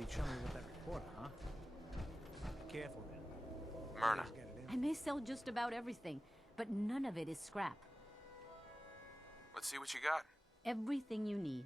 pretty chummy with that reporter, huh? Careful then. Myrna. Always get it in. I may sell just about everything, but none of it is scrap. Let's see what you got. Everything you need.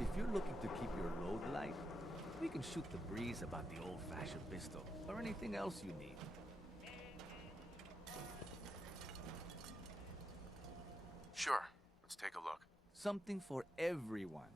If you're looking to keep your load light, we can shoot the breeze about the old-fashioned pistol, or anything else you need. Sure. Let's take a look. Something for everyone.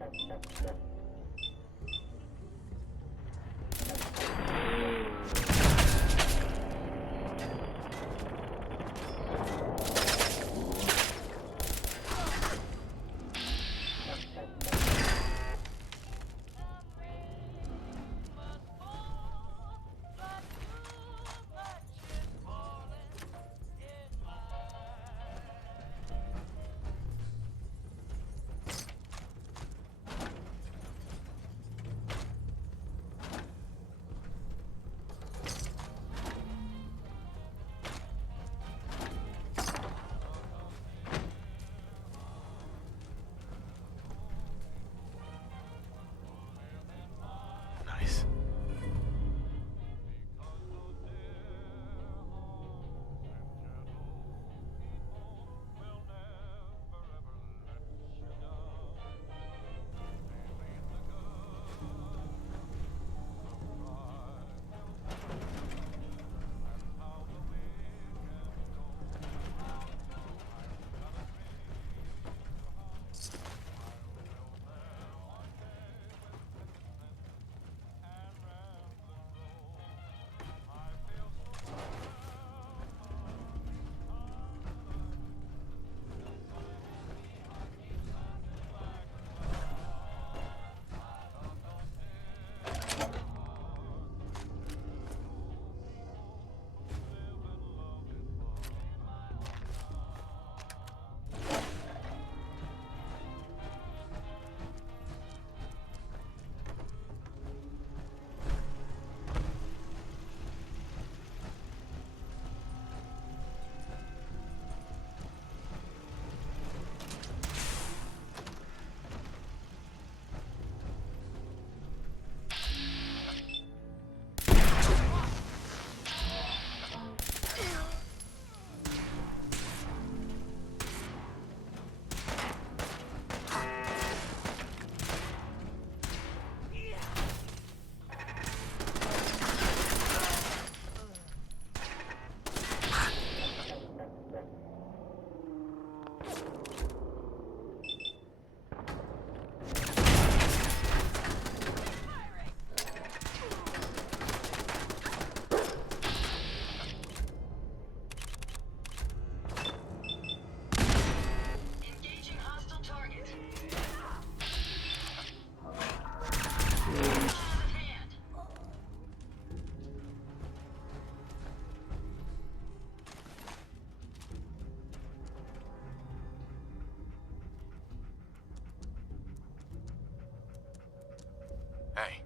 Nice. Hey.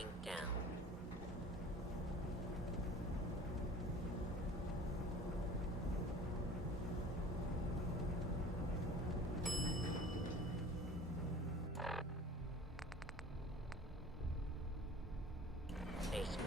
going down. Basement.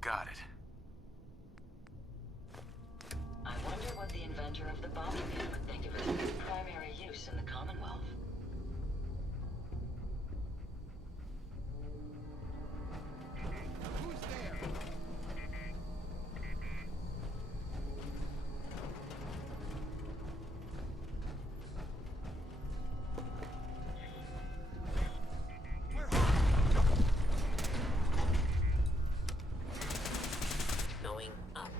Got it. I wonder what the inventor of the bombing gun would think of its primary use in the Commonwealth. Who's there? Going up.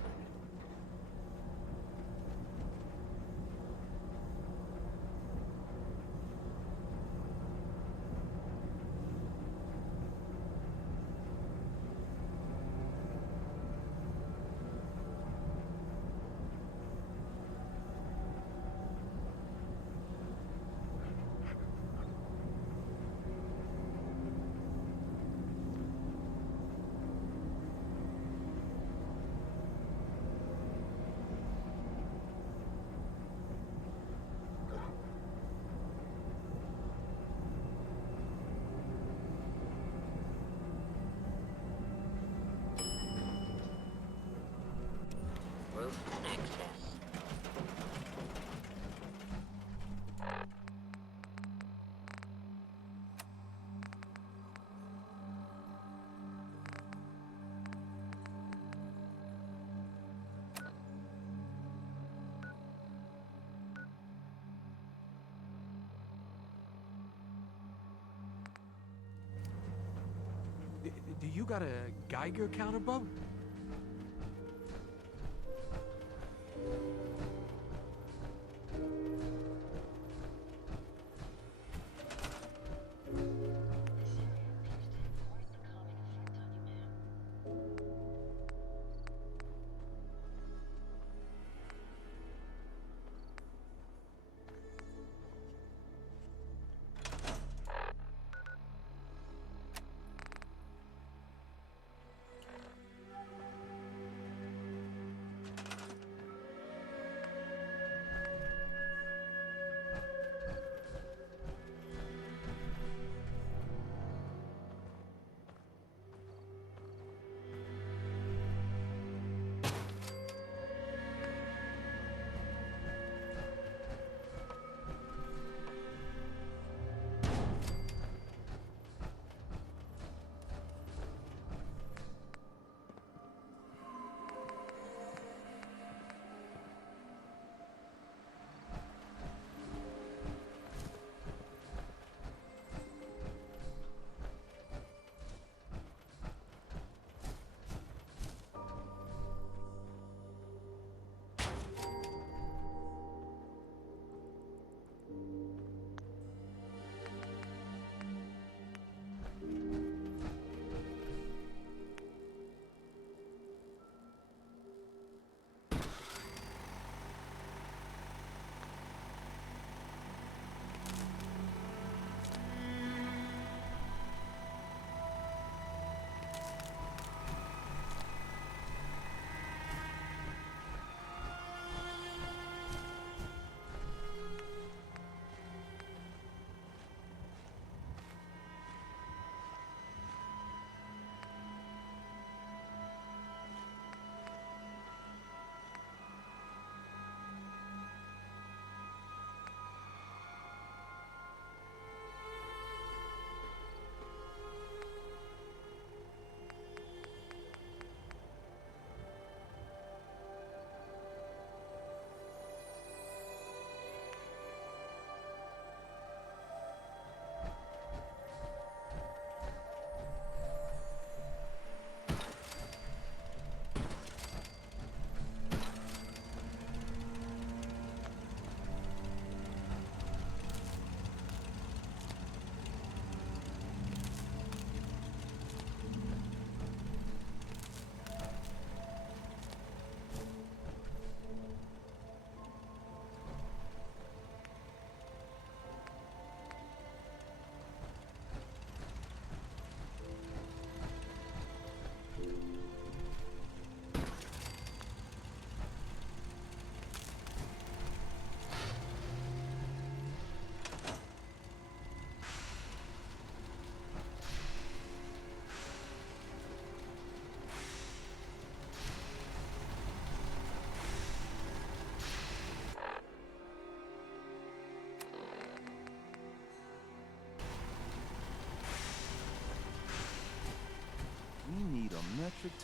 Roof access. Do you got a Geiger counter, bub?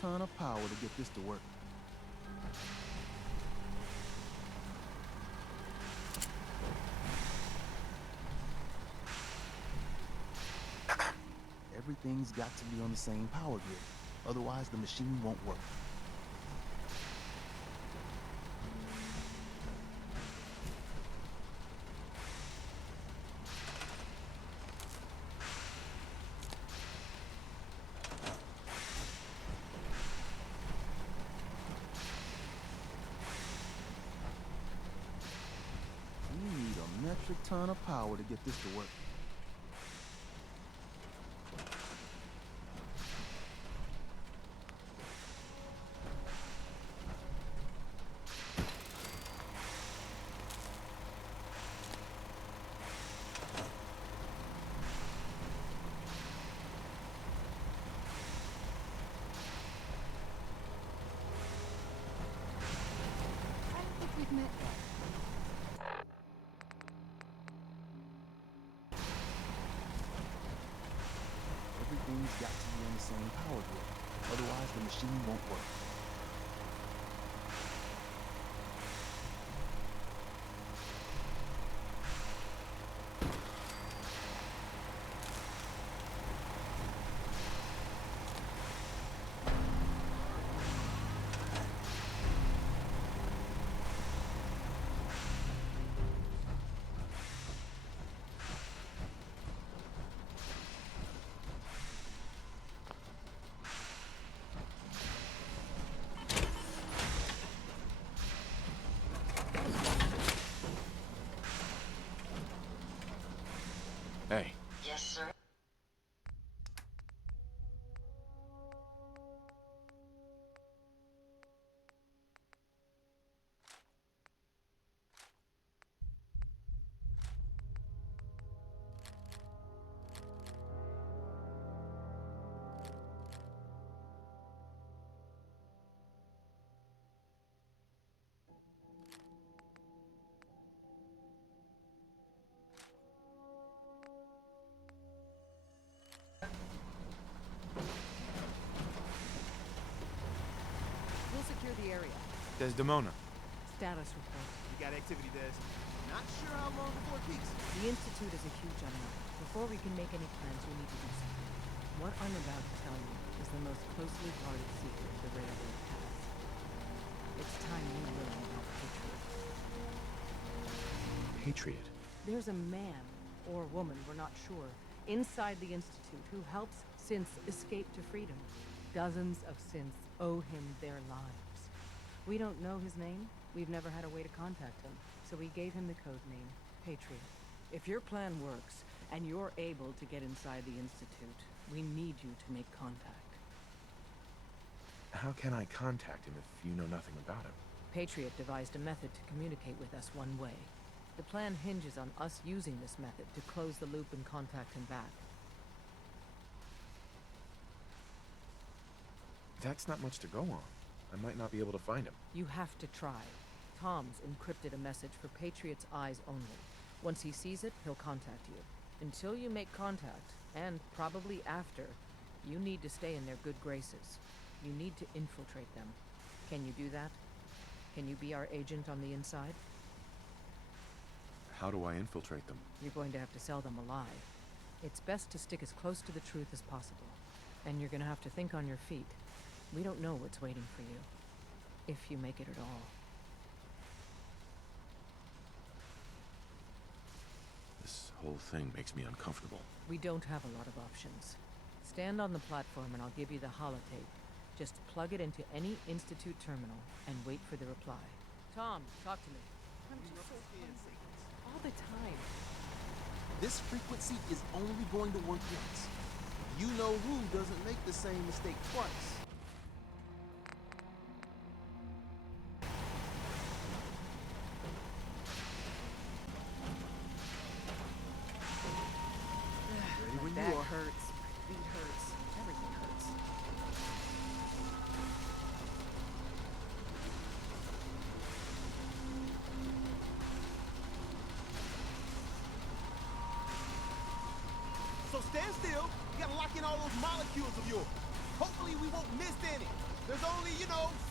ton of power to get this to work. Everything's got to be on the same power grid. Otherwise, the machine won't work. We need a metric ton of power to get this to work. We've met yet. Everything's got to be on the same power grid. Otherwise, the machine won't work. Hey, Yes, sir. We'll secure the area. Desdemona. Status report. We got activity, Des. Not sure how long before it peaks. The Institute is a huge unknown. Before we can make any plans, we need to do something. What I'm about to tell you is the most closely guarded secret the Railroad has. It's time you learn about Patriot. Patriot. There's a man, or woman, we're not sure, inside the Institute who helps synths escape to freedom. Dozens of synths owe him their lives. We don't know his name. We've never had a way to contact him, so we gave him the code name, Patriot. If your plan works, and you're able to get inside the Institute, we need you to make contact. How can I contact him if you know nothing about him? Patriot devised a method to communicate with us one way. The plan hinges on us using this method to close the loop and contact him back. That's not much to go on. I might not be able to find him. You have to try. Tom's encrypted a message for Patriot's eyes only. Once he sees it, he'll contact you. Until you make contact, and probably after, you need to stay in their good graces. You need to infiltrate them. Can you do that? Can you be our agent on the inside? How do I infiltrate them? You're going to have to sell them a lie. It's best to stick as close to the truth as possible. And you're going to have to think on your feet. We don't know what's waiting for you. If you make it at all. This whole thing makes me uncomfortable. We don't have a lot of options. Stand on the platform and I'll give you the holotape. Just plug it into any Institute terminal and wait for the reply. Tom, talk to me. I'm just so hungry. All the time. This frequency is only going to work once. You know who doesn't make the same mistake twice. My back hurts, my feet hurts, everything hurts. So stand still. You gotta lock in all those molecules of yours. Hopefully we won't miss any. There's only,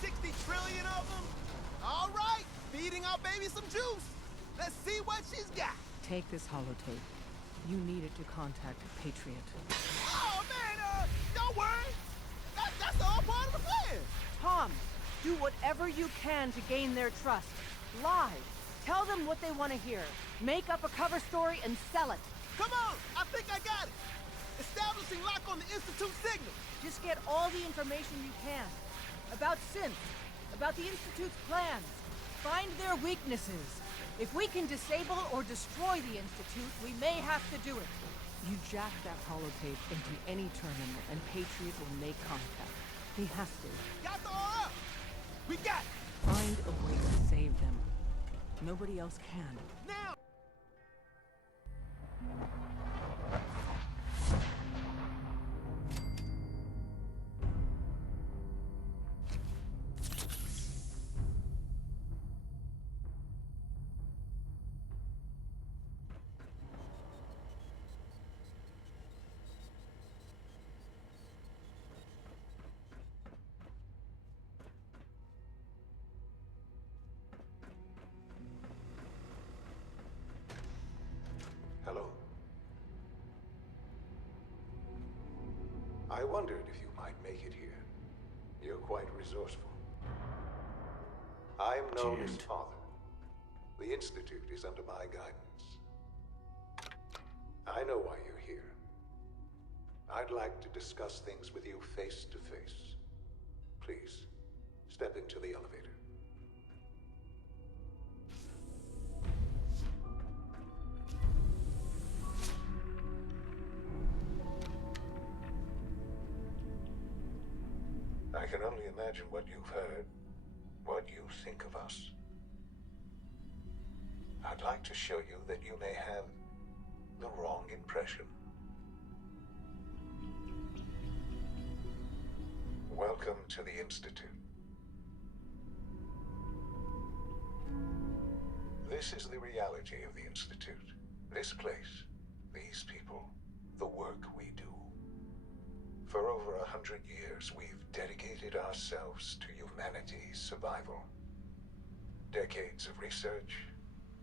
60 trillion of them. All right, feeding our baby some juice. Let's see what she's got. Take this holotape. You need it to contact Patriot. Oh, man, don't worry. That's all part of the plan. Tom, do whatever you can to gain their trust. Lie. Tell them what they want to hear. Make up a cover story and sell it. Come on, I think I got it. Establishing lock on the Institute signal. Just get all the information you can. About synth. About the Institute's plans. Find their weaknesses. If we can disable or destroy the Institute, we may have to do it. You jack that holotape into any terminal and Patriot will make contact. He has to. Got the all up. We got it. Find a way to save them. Nobody else can. Now. Hello. I wondered if you might make it here. You're quite resourceful. I'm known as Father. The Institute is under my guidance. I know why you're here. I'd like to discuss things with you face to face. Please, step into the elevator. I can only imagine what you've heard, what you think of us. I'd like to show you that you may have the wrong impression. Welcome to the Institute. This is the reality of the Institute. This place, these people, the work we do. For over 100 years, we've dedicated ourselves to humanity's survival. Decades of research,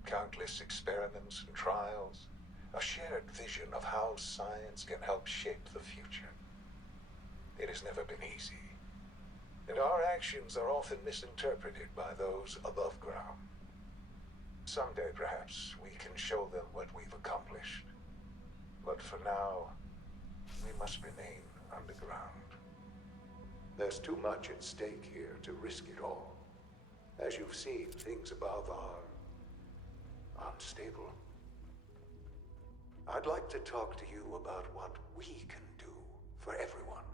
countless experiments and trials, a shared vision of how science can help shape the future. It has never been easy, and our actions are often misinterpreted by those above ground. Someday, perhaps, we can show them what we've accomplished. But for now, we must remain underground. There's too much at stake here to risk it all. As you've seen, things above are unstable. I'd like to talk to you about what we can do for everyone.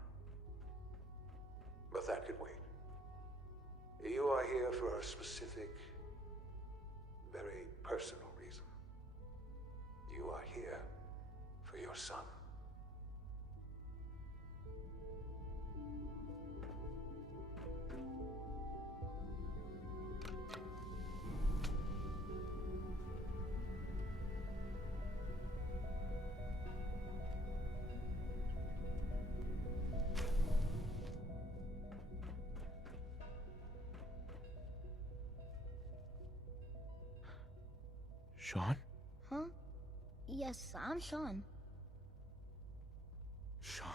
But that can wait. You are here for a specific, very personal reason. You are here for your son. Sean? Huh? Yes, I'm Sean. Sean?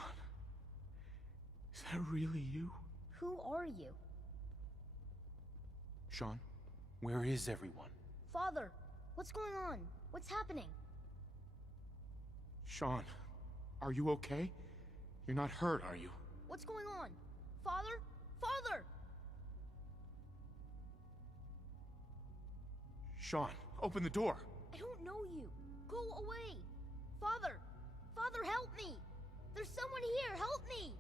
Is that really you? Who are you? Sean, where is everyone? Father, what's going on? What's happening? Sean, are you okay? You're not hurt, are you? What's going on? Father? Father! Sean, open the door! I don't know you. Go away. Father! Father, help me! There's someone here, help me!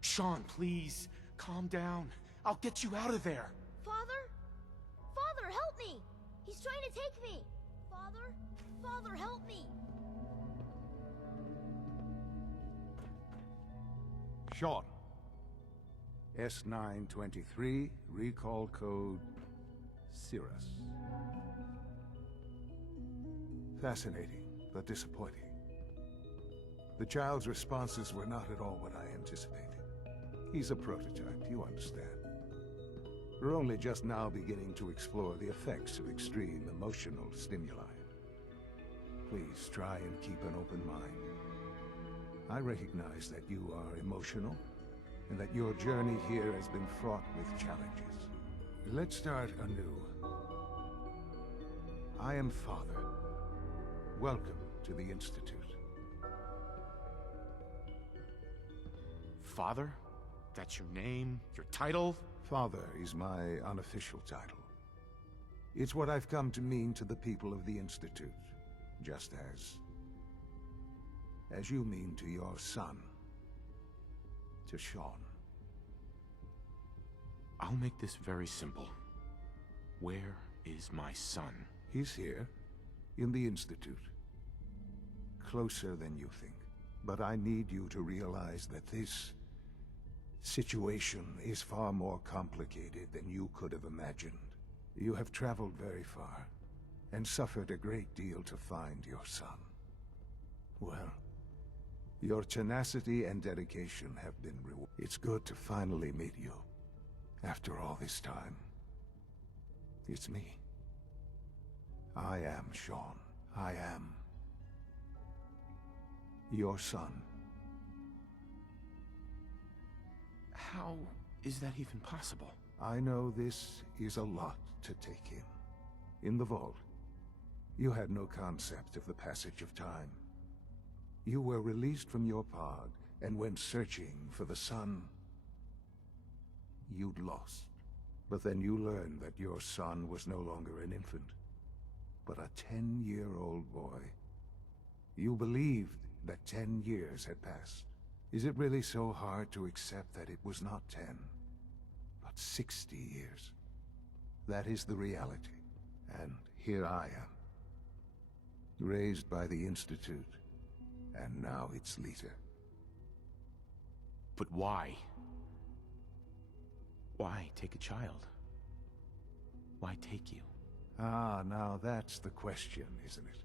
Sean, please, calm down. I'll get you out of there. Father? Father, help me! He's trying to take me! Father? Father, help me! Sean. S923, recall code Cirrus. Fascinating, but disappointing. The child's responses were not at all what I anticipated. He's a prototype, you understand. We're only just now beginning to explore the effects of extreme emotional stimuli. Please try and keep an open mind. I recognize that you are emotional, and that your journey here has been fraught with challenges. Let's start anew. I am Father. Welcome to the Institute. Father? That's your name? Your title? Father is my unofficial title. It's what I've come to mean to the people of the Institute, just as you mean to your son, to Sean. I'll make this very simple. Where is my son? He's here, in the Institute. Closer than you think. But I need you to realize that this situation is far more complicated than you could have imagined. You have traveled very far, and suffered a great deal to find your son. Well, your tenacity and dedication have been rewarded. It's good to finally meet you. After all this time. It's me. I am Sean. I am your son. How is that even possible? I know this is a lot to take in. In the vault, you had no concept of the passage of time. You were released from your pod and went searching for the son you'd lost. But then you learned that your son was no longer an infant, but a 10-year-old boy. You believed that 10 years had passed. Is it really so hard to accept that it was not 10, but 60 years? That is the reality, and here I am. Raised by the Institute, and now its leader. But why? Why take a child? Why take you? Ah, now that's the question, isn't it?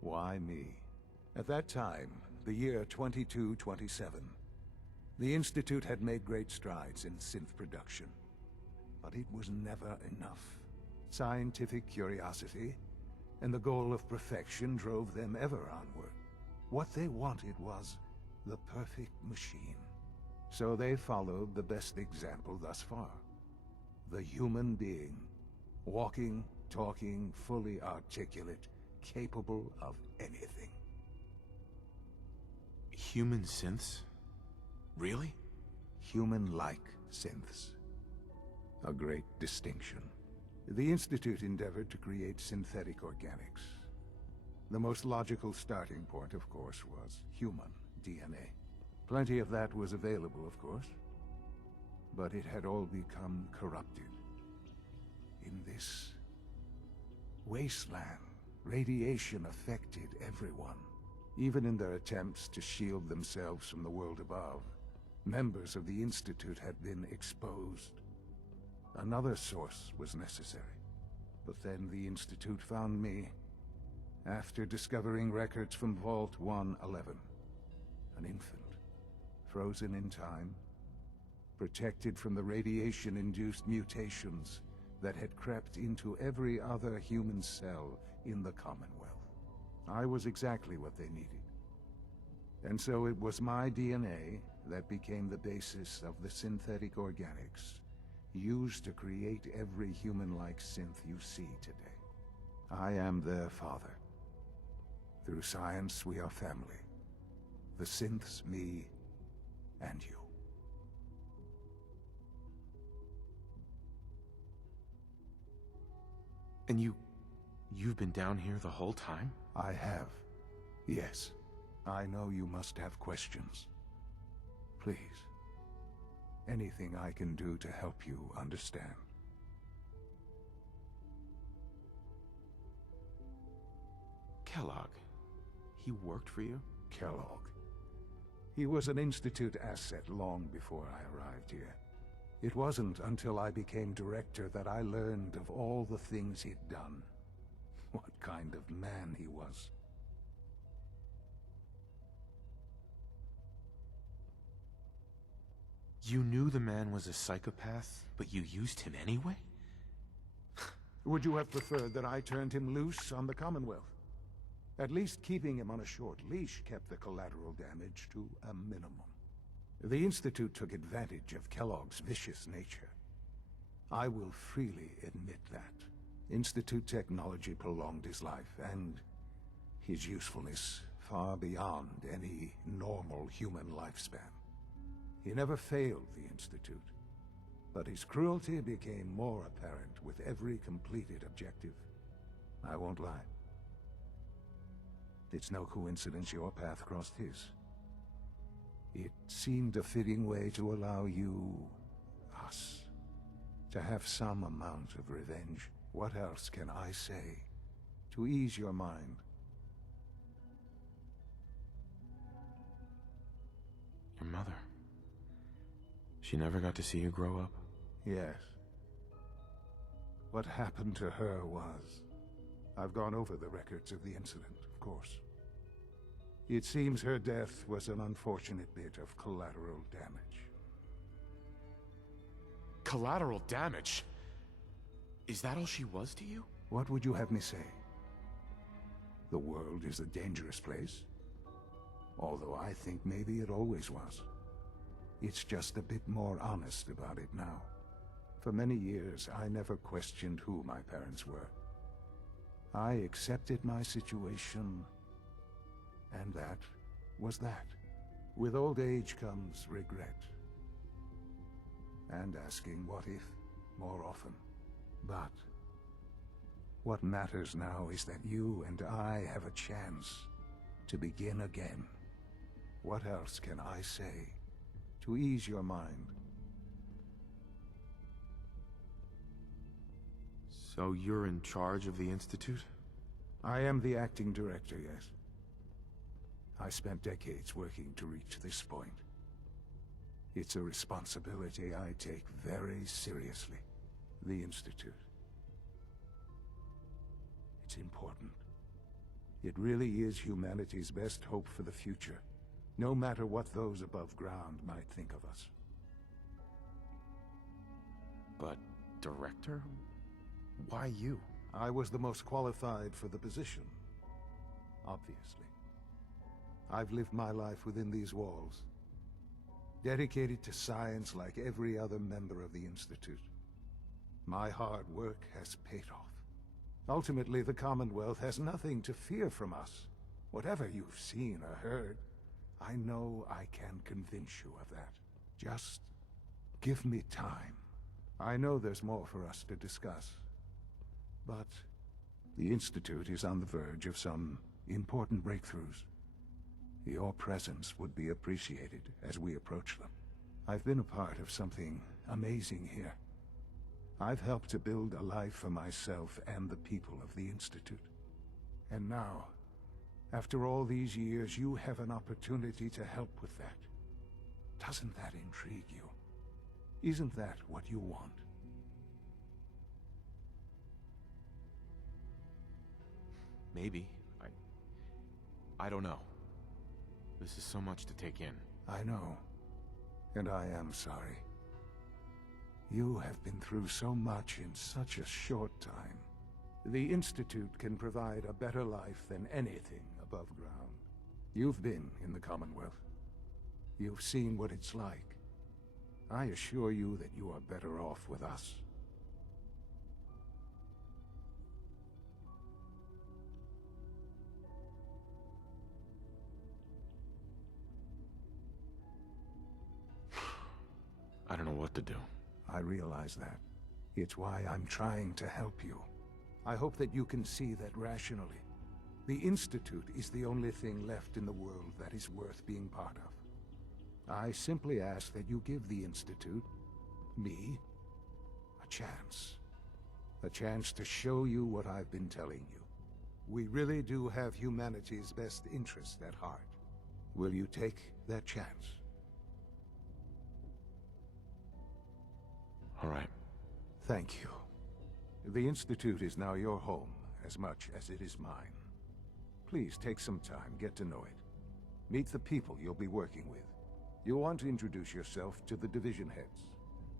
Why me? At that time, the year 2227, the Institute had made great strides in synth production. But it was never enough. Scientific curiosity and the goal of perfection drove them ever onward. What they wanted was the perfect machine. So they followed the best example thus far. The human being. Walking, talking, fully articulate, capable of anything. Human synths? Really? Human-like synths. A great distinction. The Institute endeavored to create synthetic organics. The most logical starting point, of course, was human DNA. Plenty of that was available, of course. But it had all become corrupted. In this wasteland, radiation affected everyone. Even in their attempts to shield themselves from the world above, members of the Institute had been exposed. Another source was necessary. But then the Institute found me, after discovering records from Vault 111. An infant, frozen in time, protected from the radiation-induced mutations that had crept into every other human cell in the Commonwealth. I was exactly what they needed. And so it was my DNA that became the basis of the synthetic organics used to create every human-like synth you see today. I am their father. Through science, we are family. The synths, me, and you. And you've been down here the whole time? I have. Yes. I know you must have questions. Please. Anything I can do to help you understand. Kellogg. He worked for you? Kellogg. He was an Institute asset long before I arrived here. It wasn't until I became director that I learned of all the things he'd done. What kind of man he was. You knew the man was a psychopath, but you used him anyway? Would you have preferred that I turned him loose on the Commonwealth? At least keeping him on a short leash kept the collateral damage to a minimum. The Institute took advantage of Kellogg's vicious nature. I will freely admit that. Institute technology prolonged his life, and his usefulness far beyond any normal human lifespan. He never failed the Institute, but his cruelty became more apparent with every completed objective. I won't lie. It's no coincidence your path crossed his. It seemed a fitting way to allow you, us, to have some amount of revenge. What else can I say to ease your mind? Your mother. She never got to see you grow up? Yes. What happened to her was... I've gone over the records of the incident, of course. It seems her death was an unfortunate bit of collateral damage. Collateral damage? Is that all she was to you? What would you have me say? The world is a dangerous place. Although I think maybe it always was. It's just a bit more honest about it now. For many years, I never questioned who my parents were. I accepted my situation, and that was that. With old age comes regret. And asking what if more often. But what matters now is that you and I have a chance to begin again. What else can I say to ease your mind? So you're in charge of the Institute? I am the acting director, yes. I spent decades working to reach this point. It's a responsibility I take very seriously. The Institute. It's important. It really is humanity's best hope for the future, no matter what those above ground might think of us. But, director? Why you? I was the most qualified for the position, obviously. I've lived my life within these walls, dedicated to science like every other member of the Institute. My hard work has paid off. Ultimately, the Commonwealth has nothing to fear from us. Whatever you've seen or heard, I know I can convince you of that. Just give me time. I know there's more for us to discuss. But the Institute is on the verge of some important breakthroughs. Your presence would be appreciated as we approach them. I've been a part of something amazing here. I've helped to build a life for myself and the people of the Institute. And now, after all these years, you have an opportunity to help with that. Doesn't that intrigue you? Isn't that what you want? Maybe. I don't know. This is so much to take in. I know. And I am sorry. You have been through so much in such a short time. The Institute can provide a better life than anything above ground. You've been in the Commonwealth. You've seen what it's like. I assure you that you are better off with us. I don't know what to do. I realize that. It's why I'm trying to help you. I hope that you can see that rationally. The Institute is the only thing left in the world that is worth being part of. I simply ask that you give the Institute, me, a chance. A chance to show you what I've been telling you. We really do have humanity's best interest at heart. Will you take that chance? All right. Thank you. The Institute is now your home, as much as it is mine. Please take some time, get to know it. Meet the people you'll be working with. You'll want to introduce yourself to the division heads.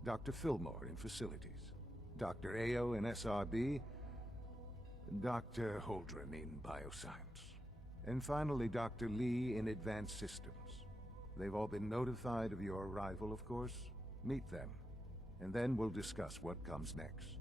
Dr. Fillmore in Facilities, Dr. Ayo in SRB, Dr. Holdren in Bioscience, and finally Dr. Lee in Advanced Systems. They've all been notified of your arrival, of course. Meet them, and then we'll discuss what comes next.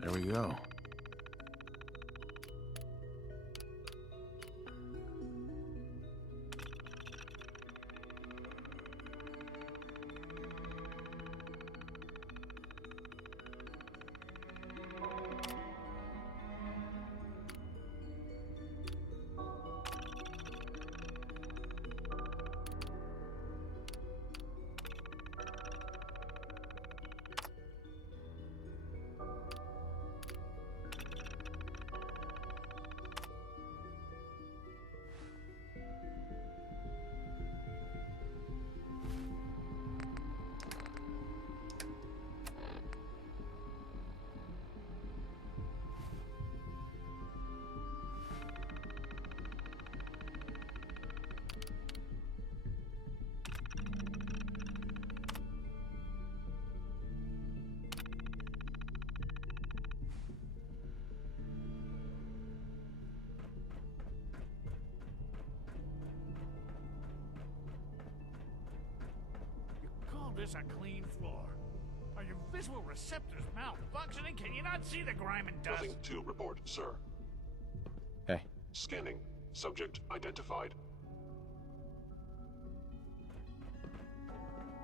There we go. This a clean floor. Are your visual receptors malfunctioning? Can you not see the grime and dust? Nothing to report, sir. Hey. Scanning. Subject identified.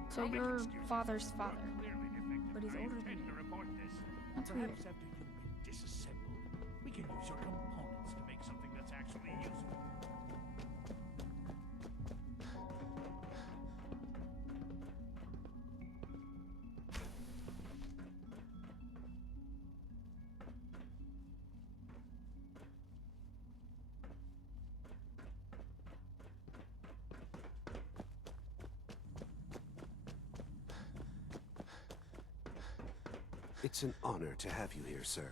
So your father's father. But he's older than you. That's weird. Perhaps after you've been disassembled, we can use your components to make something that's actually useful. It's an honor to have you here, sir.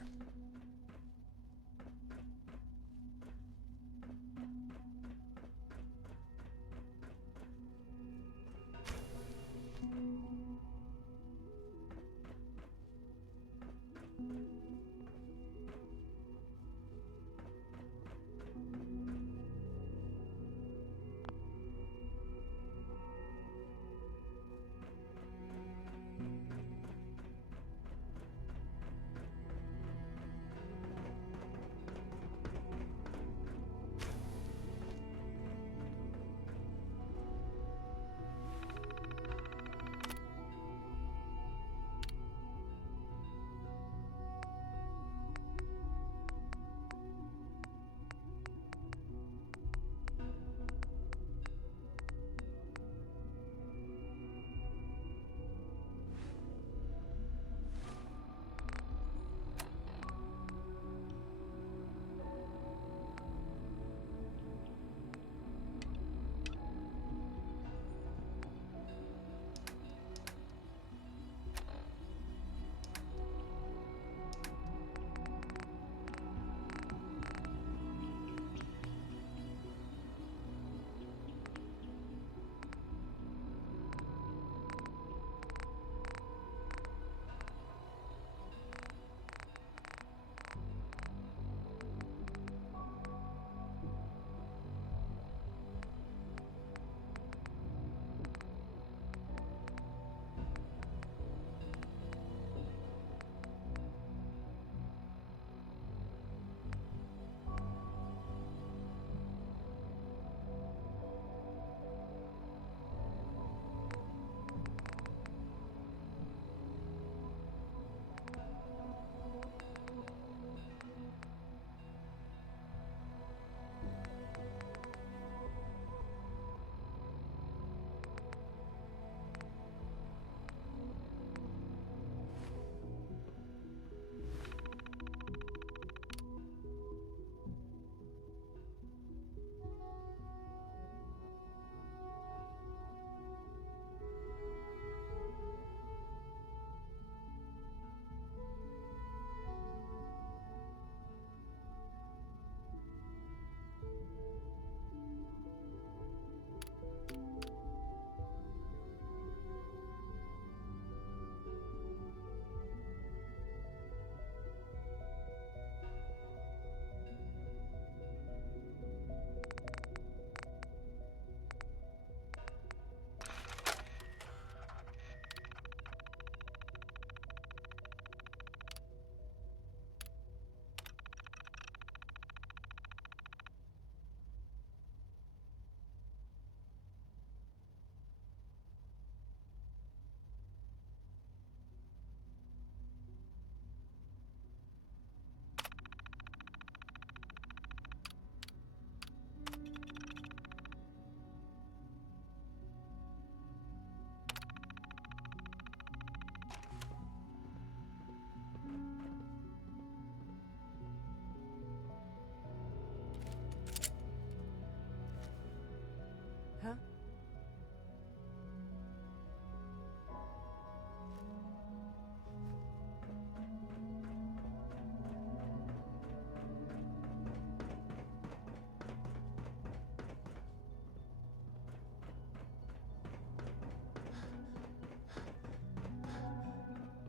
Huh?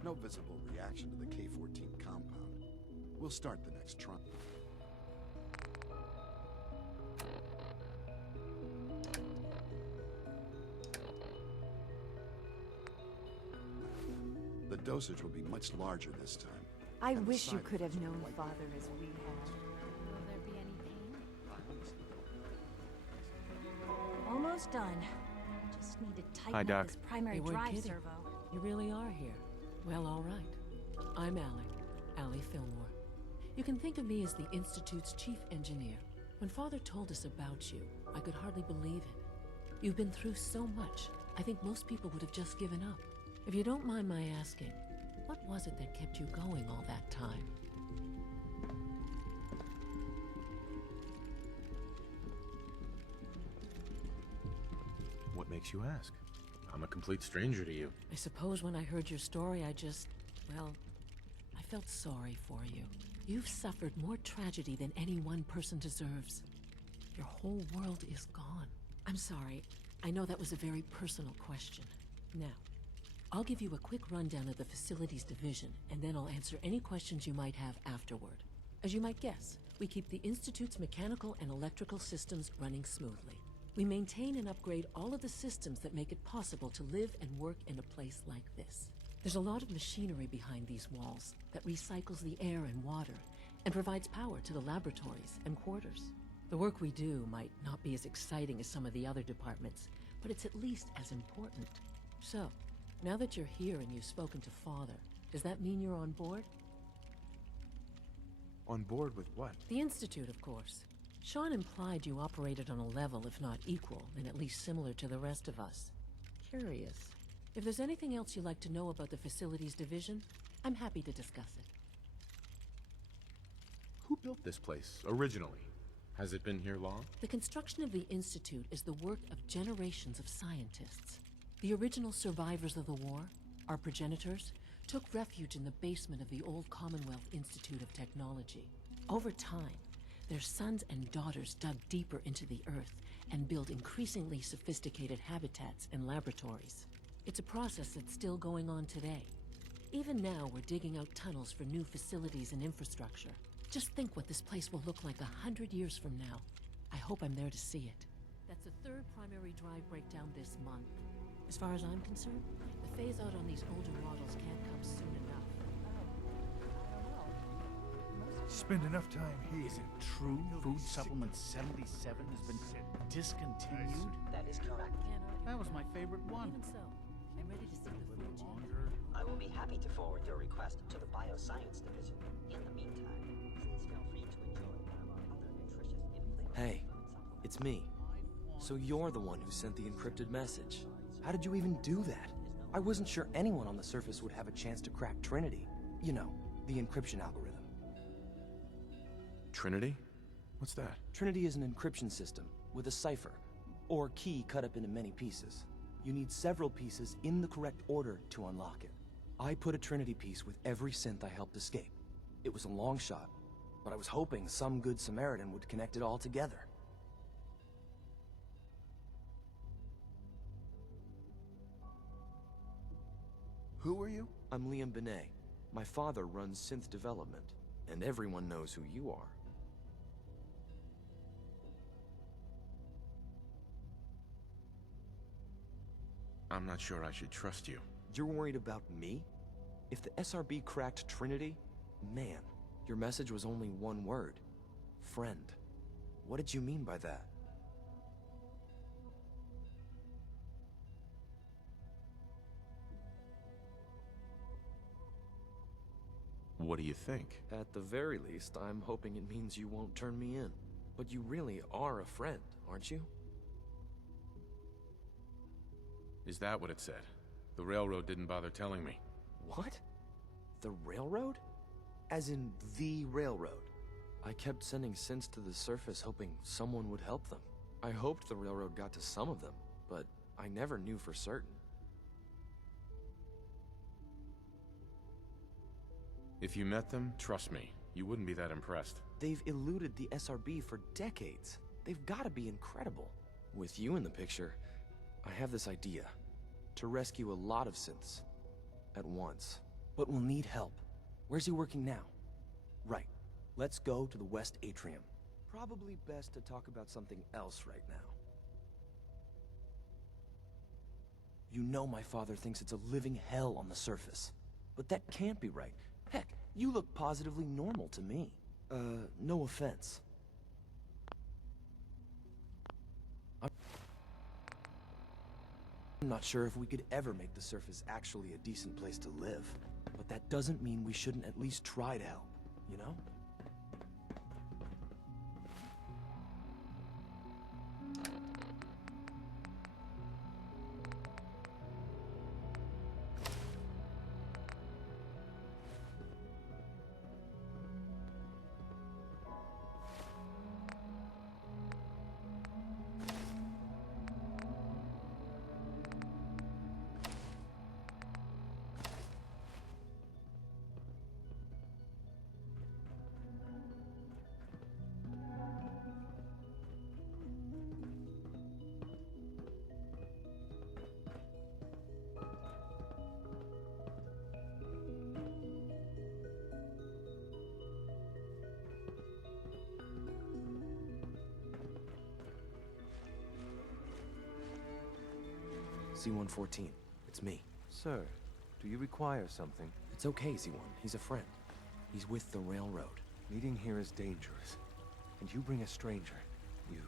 No visible reaction to the K-14 compound. We'll start the next trunk. The dosage will be much larger this time. I And the wish you side could have effects are known quite Father as we have. Will there be any pain? Almost done. Just need to tighten Hi, up Doc. this primary They weren't drive kidding. servo. You really are here. Well, all right. I'm Allie Fillmore. You can think of me as the Institute's chief engineer. When Father told us about you, I could hardly believe it. You've been through so much, I think most people would have just given up. If you don't mind my asking, what was it that kept you going all that time? What makes you ask? I'm a complete stranger to you. I suppose when I heard your story, I felt sorry for you. You've suffered more tragedy than any one person deserves. Your whole world is gone. I'm sorry. I know that was a very personal question. Now, I'll give you a quick rundown of the Facilities Division, and then I'll answer any questions you might have afterward. As you might guess, we keep the Institute's mechanical and electrical systems running smoothly. We maintain and upgrade all of the systems that make it possible to live and work in a place like this. There's a lot of machinery behind these walls that recycles the air and water and provides power to the laboratories and quarters. The work we do might not be as exciting as some of the other departments, but it's at least as important. So, now that you're here and you've spoken to Father, does that mean you're on board? On board with what? The Institute, of course. Sean implied you operated on a level, if not equal, then at least similar to the rest of us. Curious. If there's anything else you'd like to know about the Facilities Division, I'm happy to discuss it. Who built this place, originally? Has it been here long? The construction of the Institute is the work of generations of scientists. The original survivors of the war, our progenitors, took refuge in the basement of the old Commonwealth Institute of Technology. Over time, their sons and daughters dug deeper into the earth and built increasingly sophisticated habitats and laboratories. It's a process that's still going on today. Even now, we're digging out tunnels for new facilities and infrastructure. Just think what this place will look like 100 years from now. I hope I'm there to see it. That's the third primary drive breakdown this month. As far as I'm concerned, the phase-out on these older models can't come soon enough. Spend enough time here. Is it true Food Supplement 77 has been discontinued? That is correct. That was my favorite one. Even so, I'm ready to see the food chain. I will be happy to forward your request to the Bioscience Division. In the meantime, please feel free to enjoy one of our other nutritious infiltrate. Hey, it's me. So you're the one who sent the encrypted message. How did you even do that? I wasn't sure anyone on the surface would have a chance to crack Trinity. You know, the encryption algorithm. Trinity? What's that? Trinity is an encryption system with a cipher, or key cut up into many pieces. You need several pieces in the correct order to unlock it. I put a Trinity piece with every synth I helped escape. It was a long shot, but I was hoping some good Samaritan would connect it all together. Who are you? I'm Liam Benet. My father runs synth development, and everyone knows who you are. I'm not sure I should trust you. You're worried about me? If the SRB cracked Trinity, man, your message was only one word. Friend. What did you mean by that? What do you think? At the very least, I'm hoping it means you won't turn me in. But you really are a friend, aren't you? Is that what it said? The railroad didn't bother telling me. What? The railroad? As in the railroad? I kept sending synths to the surface hoping someone would help them. I hoped the railroad got to some of them, but I never knew for certain. If you met them, trust me, you wouldn't be that impressed. They've eluded the SRB for decades. They've got to be incredible. With you in the picture, I have this idea. To rescue a lot of synths. At once. But we'll need help. Where's he working now? Right. Let's go to the West Atrium. Probably best to talk about something else right now. You know my father thinks it's a living hell on the surface. But that can't be right. Heck, you look positively normal to me. No offense. I'm not sure if we could ever make the surface actually a decent place to live. But that doesn't mean we shouldn't at least try to help, you know? C-114. It's me. Sir, do you require something? It's okay, C-1. He's a friend. He's with the railroad. Meeting here is dangerous. And you bring a stranger. You.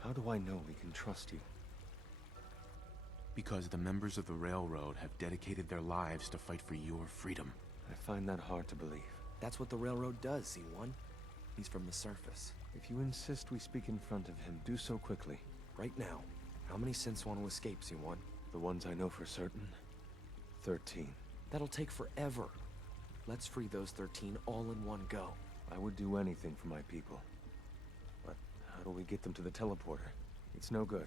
How do I know we can trust you? Because the members of the railroad have dedicated their lives to fight for your freedom. I find that hard to believe. That's what the railroad does, C-1. He's from the surface. If you insist we speak in front of him, do so quickly. Right now. How many synths want to escape, C-1? The ones I know for certain. 13. That'll take forever. Let's free those 13 all in one go. I would do anything for my people. But how do we get them to the teleporter? It's no good.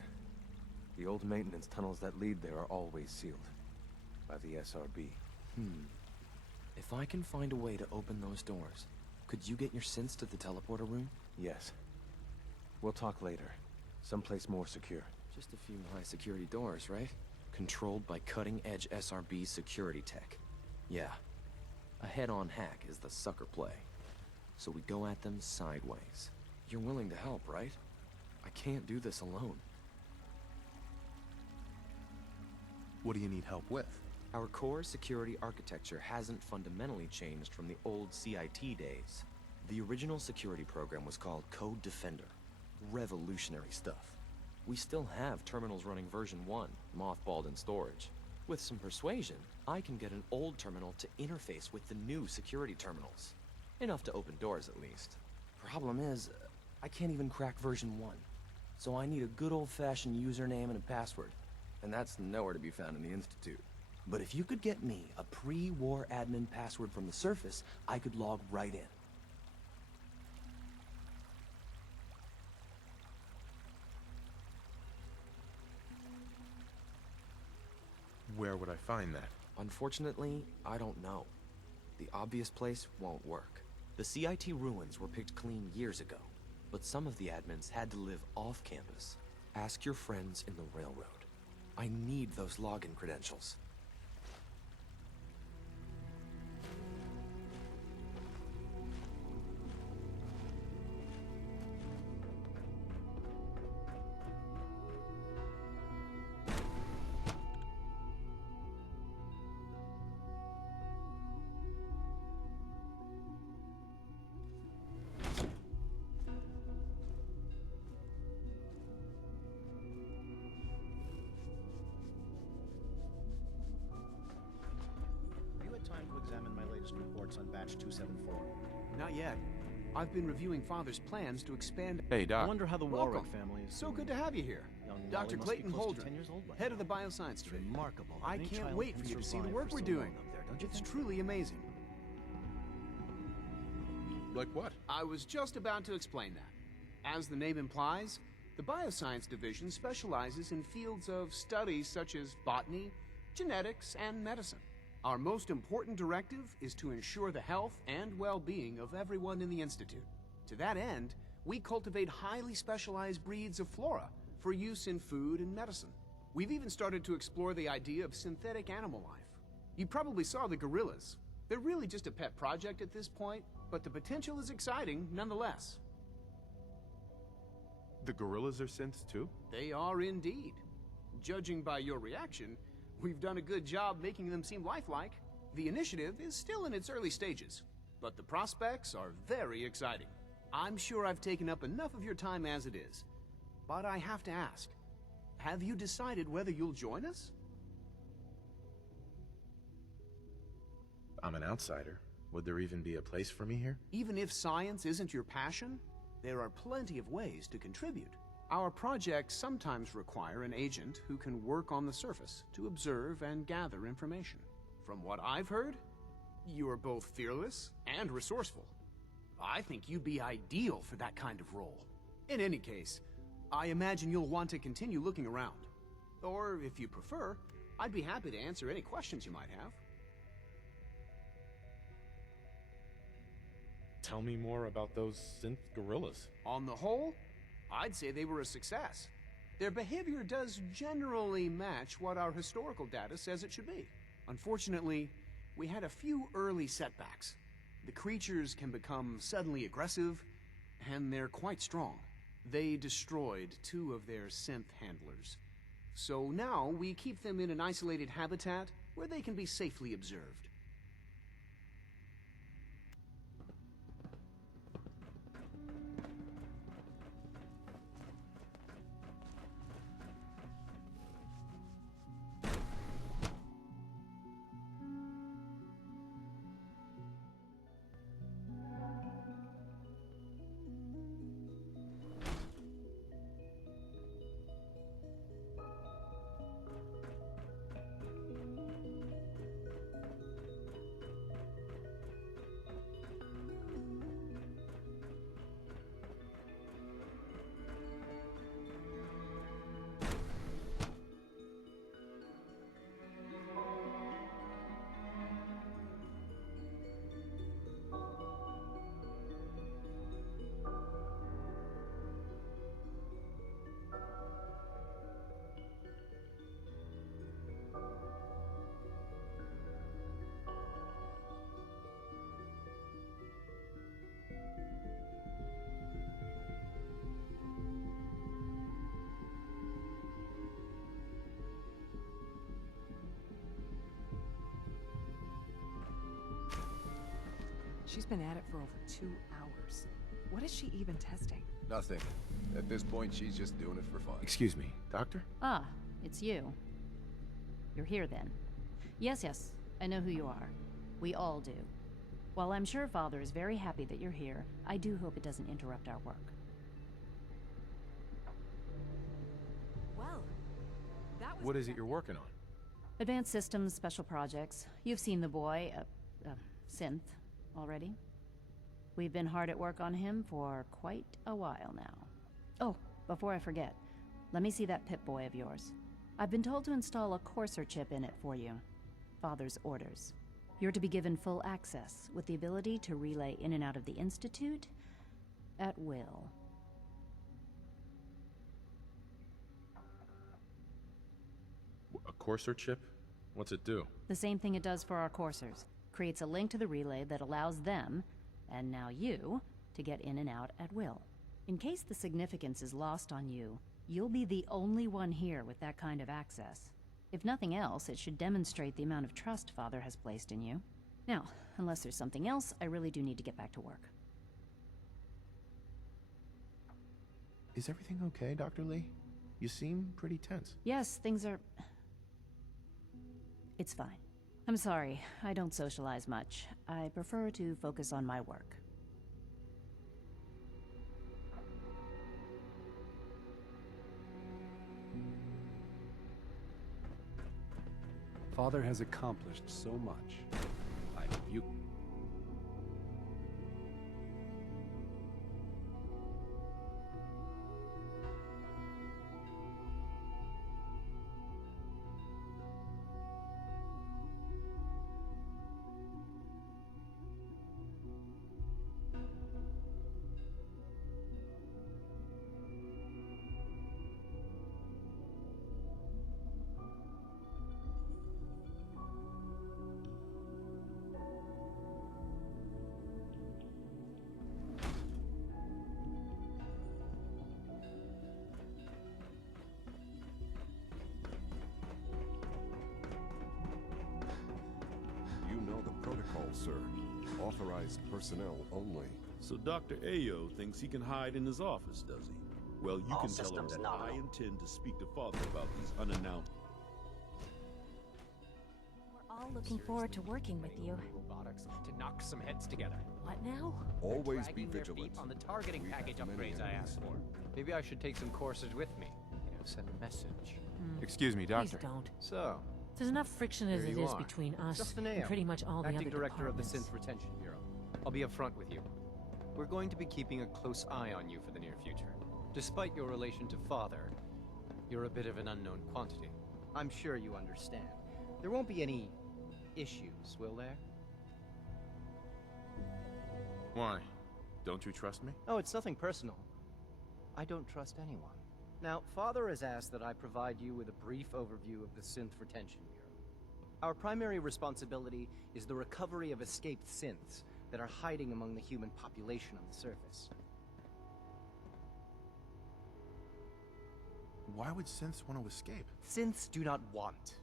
The old maintenance tunnels that lead there are always sealed. By the SRB. If I can find a way to open those doors, could you get your synths to the teleporter room? Yes. We'll talk later. Someplace more secure. Just a few high-security doors, right? Controlled by cutting-edge SRB security tech. Yeah. A head-on hack is the sucker play. So we go at them sideways. You're willing to help, right? I can't do this alone. What do you need help with? Our core security architecture hasn't fundamentally changed from the old CIT days. The original security program was called Code Defender. Revolutionary stuff. We still have terminals running version 1, mothballed in storage. With some persuasion, I can get an old terminal to interface with the new security terminals. Enough to open doors, at least. Problem is, I can't even crack version 1. So I need a good old-fashioned username and a password. And that's nowhere to be found in the Institute. But if you could get me a pre-war admin password from the surface, I could log right in. Where would I find that? Unfortunately, I don't know. The obvious place won't work. The CIT ruins were picked clean years ago, but some of the admins had to live off campus. Ask your friends in the railroad. I need those login credentials. Reports on batch 274. Not yet. I've been reviewing Father's plans to expand. Hey, Doc. I wonder how the Warwick family is. So good to have you here. Dr. Clayton Holder, head of the Bioscience Division. Remarkable. I can't wait for you to see the work we're doing. It's truly amazing. Like what? I was just about to explain that. As the name implies, the The Bioscience Division specializes in fields of studies such as botany, genetics, and medicine. Our most important directive is to ensure the health and well-being of everyone in the Institute. To that end, we cultivate highly specialized breeds of flora for use in food and medicine. We've even started to explore the idea of synthetic animal life. You probably saw the gorillas. They're really just a pet project at this point, but the potential is exciting nonetheless. The gorillas are synths too? They are indeed. Judging by your reaction, we've done a good job making them seem lifelike. The initiative is still in its early stages, but the prospects are very exciting. I'm sure I've taken up enough of your time as it is, but I have to ask, have you decided whether you'll join us? I'm an outsider. Would there even be a place for me here? Even if science isn't your passion, there are plenty of ways to contribute. Our projects sometimes require an agent who can work on the surface to observe and gather information. From what I've heard, you are both fearless and resourceful. I think you'd be ideal for that kind of role. In any case, I imagine you'll want to continue looking around. Or, if you prefer, I'd be happy to answer any questions you might have. Tell me more about those synth gorillas. On the whole, I'd say they were a success. Their behavior does generally match what our historical data says it should be. Unfortunately, we had a few early setbacks. The creatures can become suddenly aggressive, and they're quite strong. They destroyed 2 of their synth handlers. So now we keep them in an isolated habitat where they can be safely observed. She's been at it for over 2 hours. What is she even testing? Nothing. At this point, she's just doing it for fun. Excuse me, Doctor? Ah, it's you. You're here then. Yes, I know who you are. We all do. While I'm sure Father is very happy that you're here, I do hope it doesn't interrupt our work. Well, that was... What is it you're working on? Advanced Systems, Special Projects. You've seen the boy, Synth, already. We've been hard at work on him for quite a while now. Oh, before I forget, let me see that pipboy of yours. I've been told to install a courser chip in it for you. Father's orders. You're to be given full access, with the ability to relay in and out of the Institute at will. A courser chip? What's it do? The same thing it does for our coursers. Creates a link to the relay that allows them, and now you, to get in and out at will. In case the significance is lost on you, you'll be the only one here with that kind of access. If nothing else, it should demonstrate the amount of trust Father has placed in you. Now, unless there's something else, I really do need to get back to work. Is everything okay, Dr. Lee? You seem pretty tense. Yes, things are... It's fine. I'm sorry, I don't socialize much. I prefer to focus on my work. Father has accomplished so much. You... sir. Authorized personnel only. So Dr. Ayo thinks he can hide in his office, does he? Well, you can tell him that I intend to speak to Father about these unannounced... We're all looking forward to working with you. Robotics to knock some heads together. What now? Always be Dragging their vigilant. feet on the targeting package upgrades I asked for. Maybe I should take some courses with me. You know, send a message. Excuse me, Doctor. Please don't. So, There's enough friction as here it you is are. between us Justin and Ayo, pretty much all the Acting other Director of the departments. Synth Retention Bureau. I'll be upfront with you. We're going to be keeping a close eye on you for the near future. Despite your relation to Father, you're a bit of an unknown quantity. I'm sure you understand. There won't be any issues, will there? Why? Don't you trust me? Oh, it's nothing personal. I don't trust anyone. Now, Father has asked that I provide you with a brief overview of the Synth Retention Bureau. Our primary responsibility is the recovery of escaped synths that are hiding among the human population on the surface. Why would synths want to escape? Synths do not want.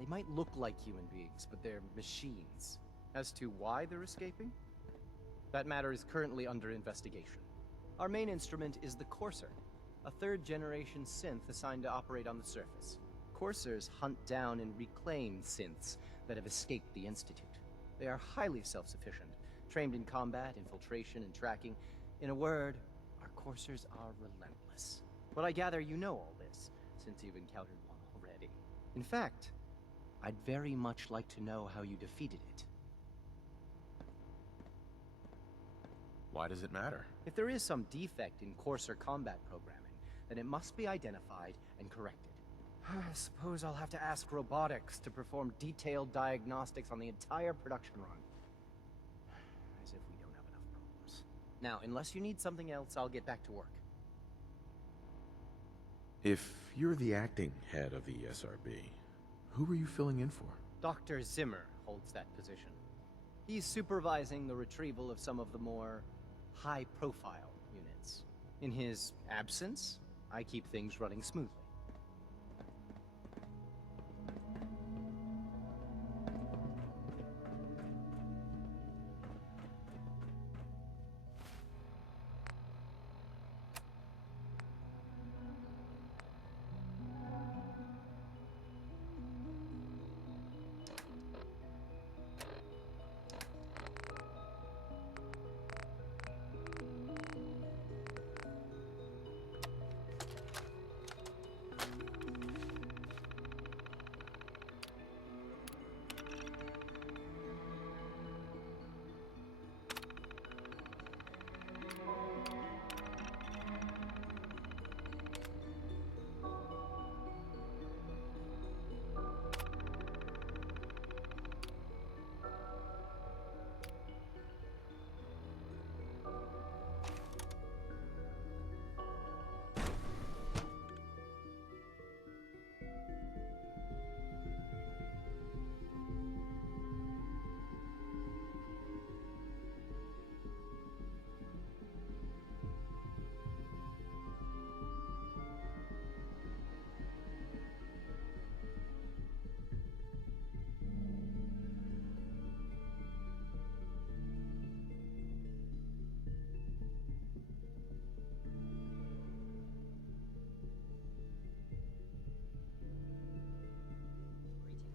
They might look like human beings, but they're machines. As to why they're escaping? That matter is currently under investigation. Our main instrument is the Courser, a third-generation synth assigned to operate on the surface. Coursers hunt down and reclaim synths that have escaped the Institute. They are highly self-sufficient, trained in combat, infiltration, and tracking. In a word, our Coursers are relentless. But I gather you know all this, since you've encountered one already. In fact, I'd very much like to know how you defeated it. Why does it matter? If there is some defect in Courser combat programming, then it must be identified and corrected. I suppose I'll have to ask robotics to perform detailed diagnostics on the entire production run. As if we don't have enough problems. Now, unless you need something else, I'll get back to work. If you're the acting head of the SRB, who are you filling in for? Dr. Zimmer holds that position. He's supervising the retrieval of some of the more high-profile units. In his absence, I keep things running smoothly.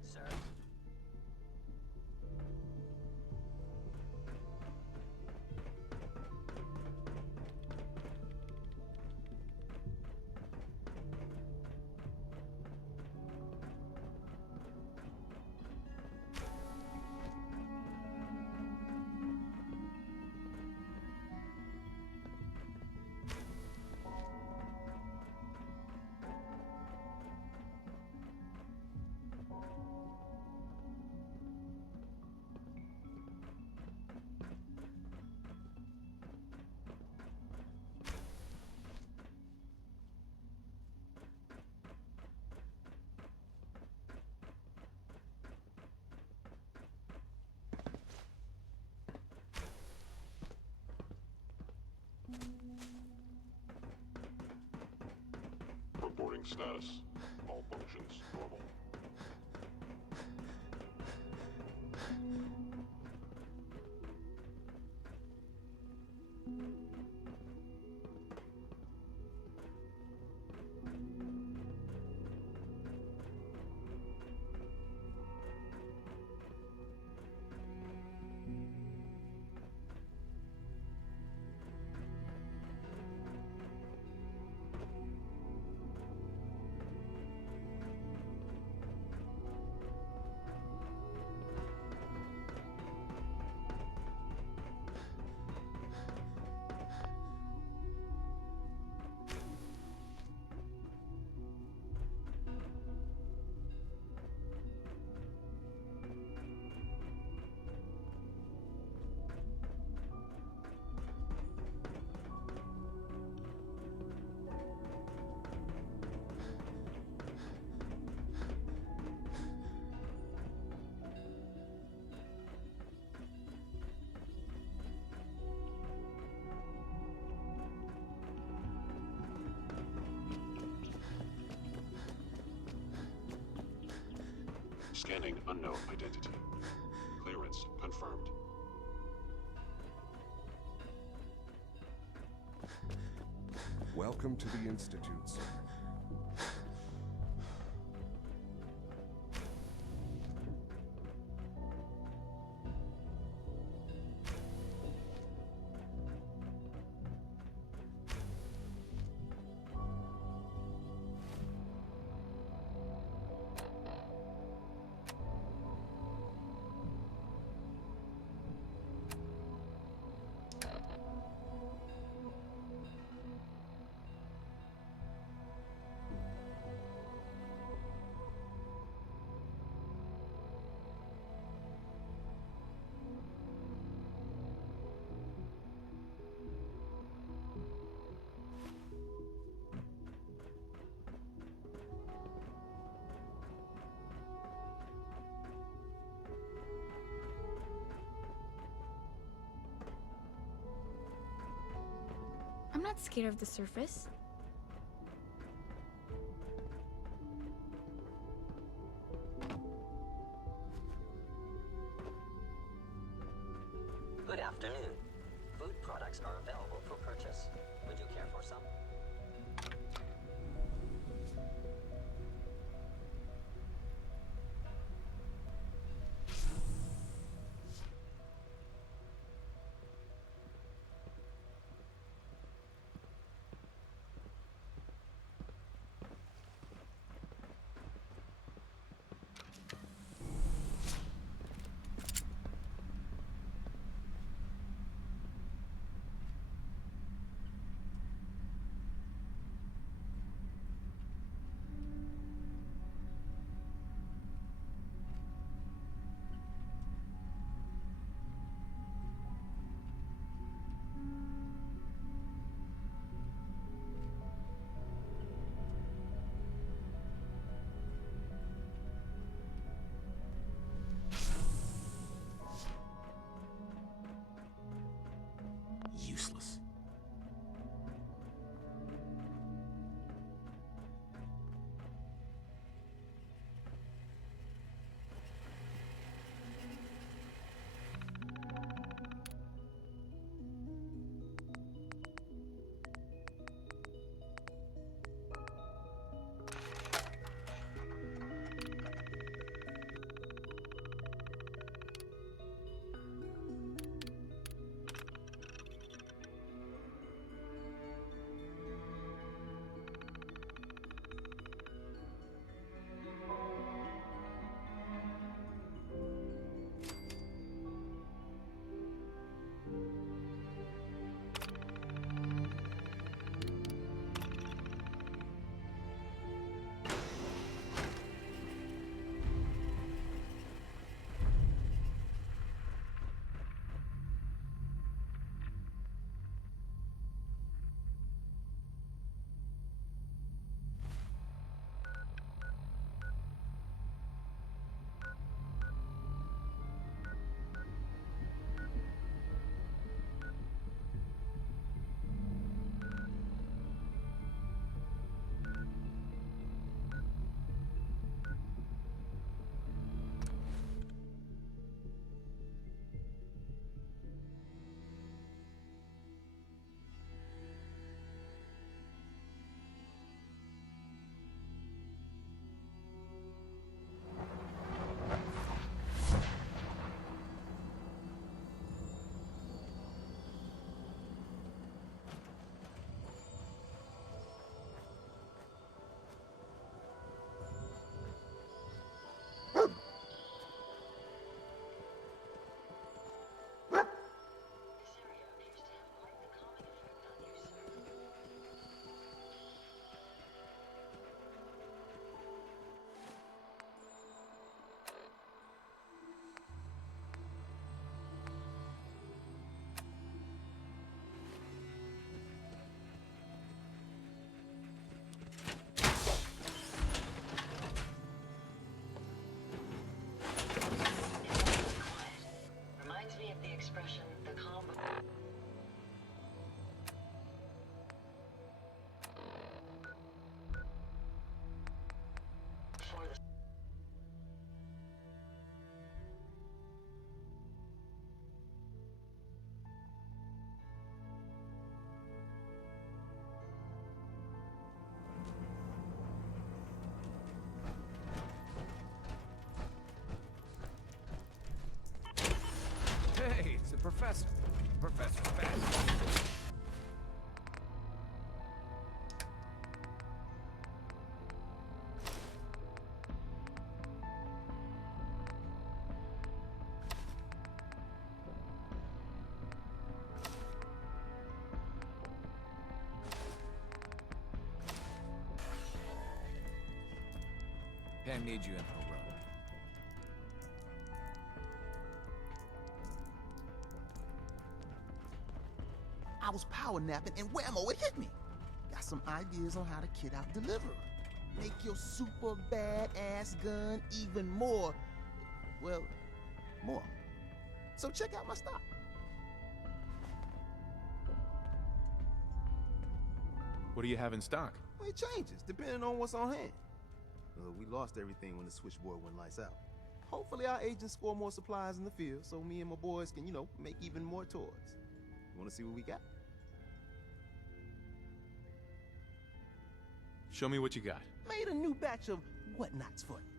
Sir. Reporting status. All functions normal. Scanning unknown identity. Clearance confirmed. Welcome to the Institute, sir. I'm not scared of the surface. Good afternoon. Food products are available for purchase. Would you care for some? Pam needs you, Info Brother. I was power napping and whammo, it hit me. Got some ideas on how to kit out Deliverer. Make your super badass gun even more, well, more. So check out my stock. What do you have in stock? Well, it changes, depending on what's on hand. We lost everything when the switchboard went lights out. Hopefully our agents score more supplies in the field so me and my boys can, make even more toys. You wanna see what we got? Show me what you got. Made a new batch of whatnots for you.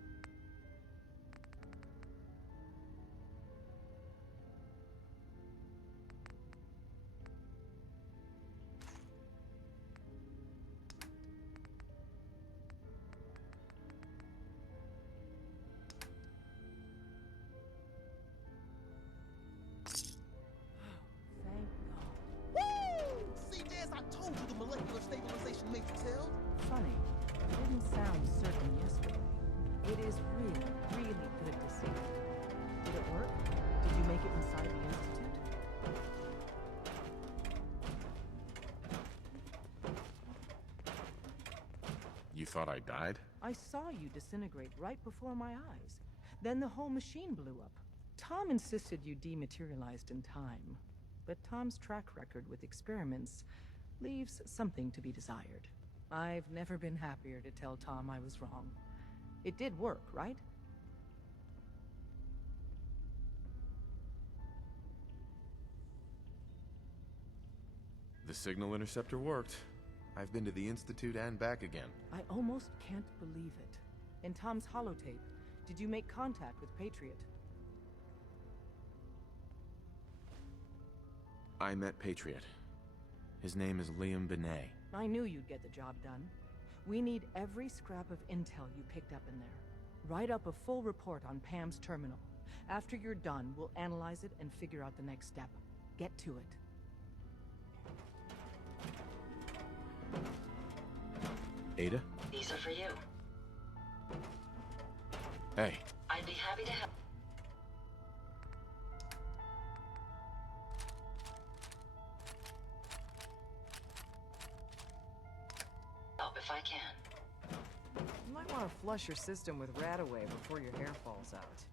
Funny, it didn't sound certain yesterday. It is really, really good to see. Did it work? Did you make it inside the Institute? You thought I died? I saw you disintegrate right before my eyes. Then the whole machine blew up. Tom insisted you dematerialized in time. But Tom's track record with experiments leaves something to be desired. I've never been happier to tell Tom I was wrong. It did work, right? The signal interceptor worked. I've been to the Institute and back again. I almost can't believe it. In Tom's holotape, did you make contact with Patriot? I met Patriot. His name is Liam Benet. I knew you'd get the job done. We need every scrap of intel you picked up in there. Write up a full report on Pam's terminal. After you're done, we'll analyze it and figure out the next step. Get to it. Ada? These are for you. Hey. I'd be happy to help. If I can. You might want to flush your system with Radaway before your hair falls out.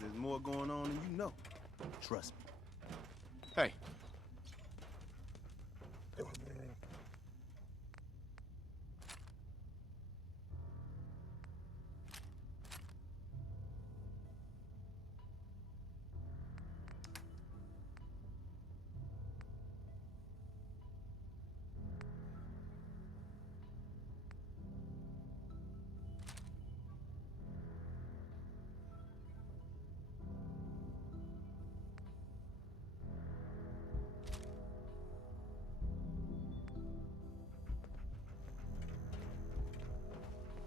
There's more going on than you know. Trust me. Hey.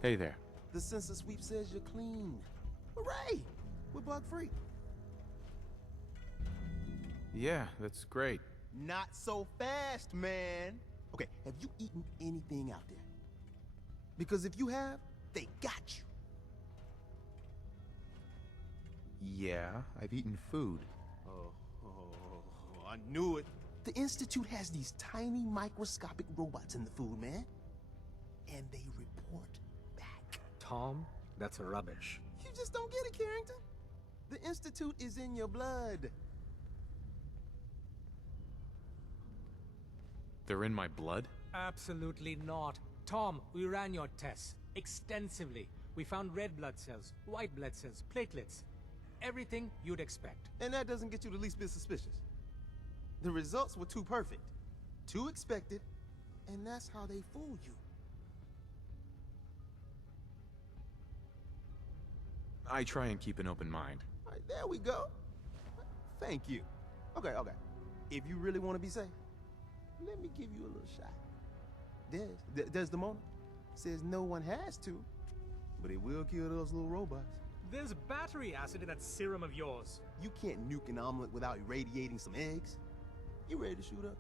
Hey there. The census sweep says you're clean. Hooray! We're bug-free. Yeah, that's great. Not so fast, man. Okay, have you eaten anything out there? Because if you have, they got you. Yeah, I've eaten food. I knew it. The Institute has these tiny microscopic robots in the food, man. And they report back. Tom, that's rubbish. You just don't get it, Carrington. The Institute is in your blood. They're in my blood? Absolutely not. Tom, we ran your tests extensively. We found red blood cells, white blood cells, platelets. Everything you'd expect. And that doesn't get you the least bit suspicious. The results were too perfect, too expected, and that's how they fool you. I try and keep an open mind. All right, there we go. Thank you. Okay. If you really want to be safe, let me give you a little shot. Desdemona says no one has to, but it will kill those little robots. There's battery acid in that serum of yours. You can't nuke an omelet without irradiating some eggs. You ready to shoot up?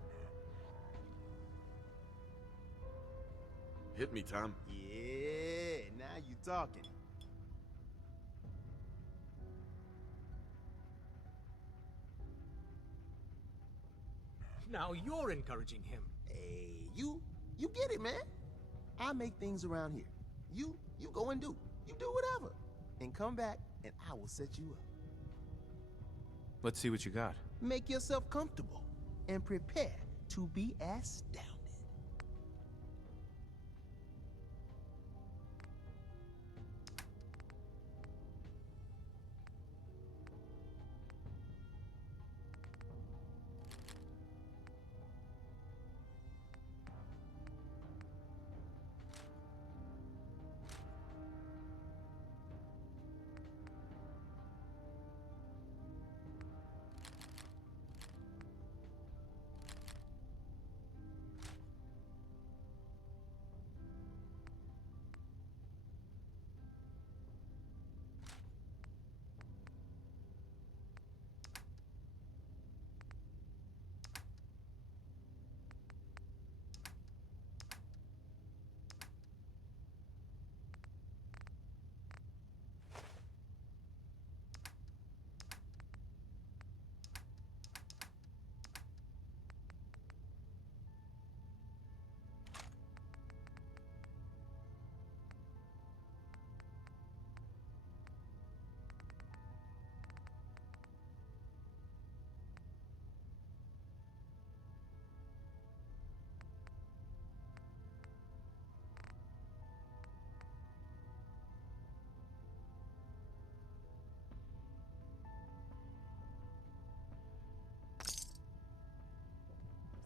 Hit me, Tom. Yeah, now you talking. Now you're encouraging him. Hey, you get it, man. I make things around here. You go and do. You do whatever. And come back, and I will set you up. Let's see what you got. Make yourself comfortable, and prepare to be astounded.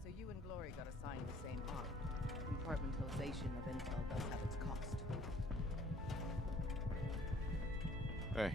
So you and Glory got assigned the same arc. Compartmentalization of intel does have its cost. Hey.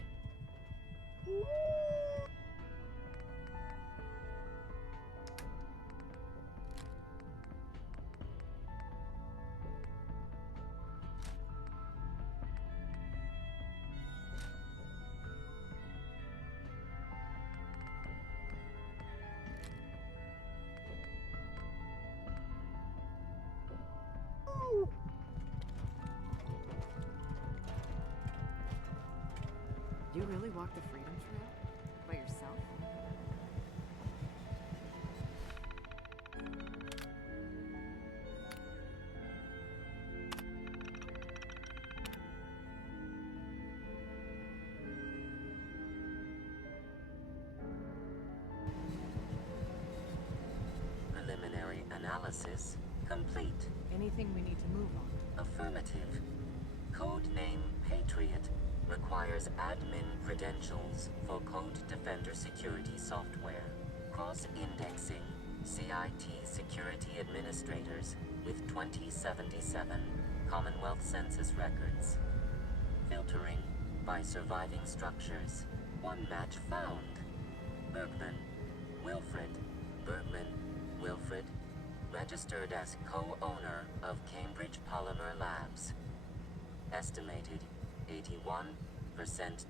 You really walked the Freedom Trail? By yourself? Preliminary analysis complete. Anything we need to move on? Affirmative. Codename Patriot requires admin credentials for Code Defender security software. Cross-indexing CIT security administrators with 2077 Commonwealth census records. Filtering by surviving structures. One match found. Bergman, Wilfred. Bergman, Wilfred, registered as co-owner of Cambridge Polymer Labs. Estimated 81%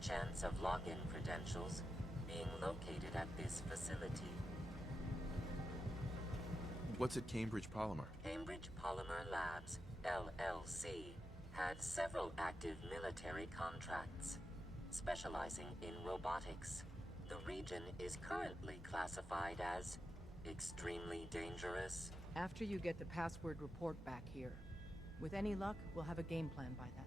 chance of login credentials being located at this facility. What's at Cambridge Polymer? Cambridge Polymer Labs, LLC, had several active military contracts, specializing in robotics. The region is currently classified as extremely dangerous. After you get the password report back here. With any luck, we'll have a game plan by then.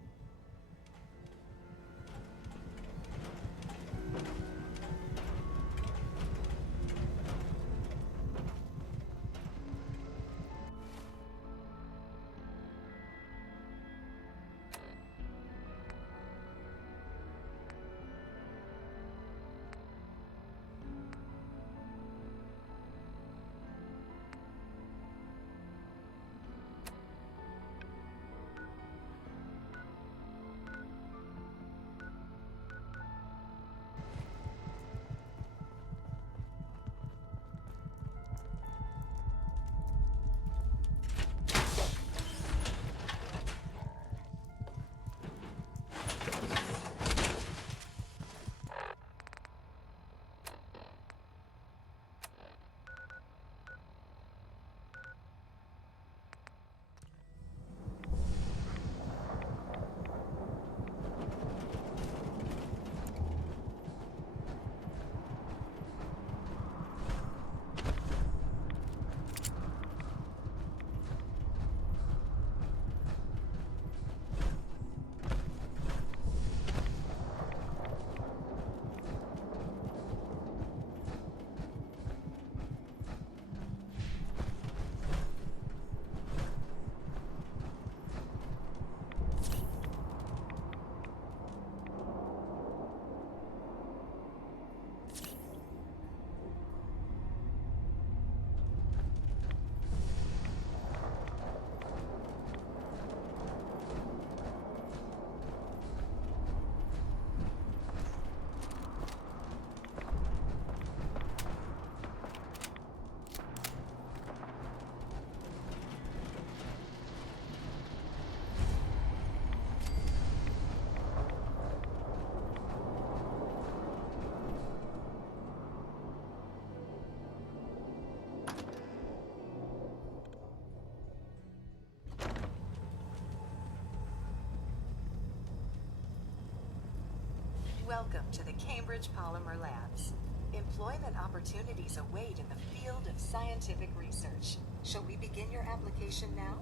Welcome to the Cambridge Polymer Labs. Employment opportunities await in the field of scientific research. Shall we begin your application now?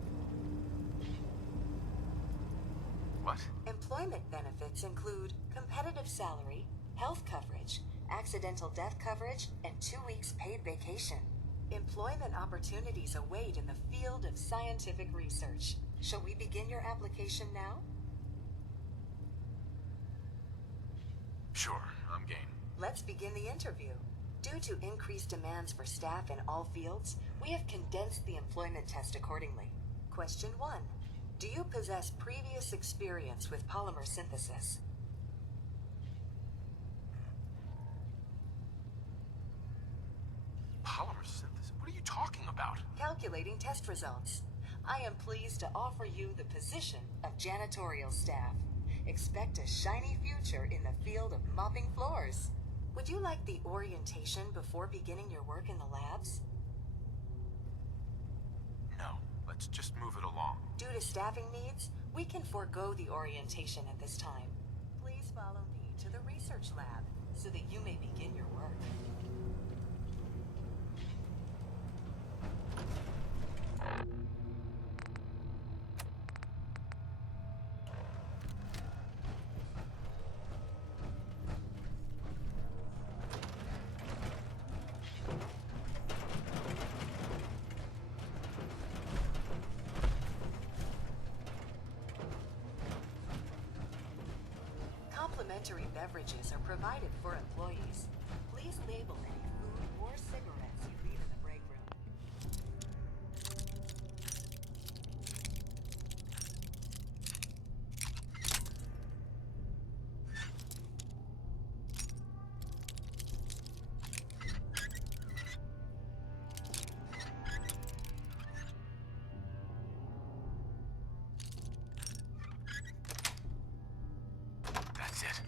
What? Employment benefits include competitive salary, health coverage, accidental death coverage, and 2 weeks paid vacation. Employment opportunities await in the field of scientific research. Shall we begin your application now? Sure, I'm game. Let's begin the interview. Due to increased demands for staff in all fields, we have condensed the employment test accordingly. Question 1. Do you possess previous experience with polymer synthesis? Polymer synthesis? What are you talking about? Calculating test results. I am pleased to offer you the position of janitorial staff. Expect a shiny future in the field of mopping floors. Would you like the orientation before beginning your work in the labs? No, let's just move it along. Due to staffing needs, we can forego the orientation at this time. Please follow me to the research lab so that you may begin your work. Complimentary beverages are provided for employees. Please label any food or cigarettes you leave in the break room. That's it.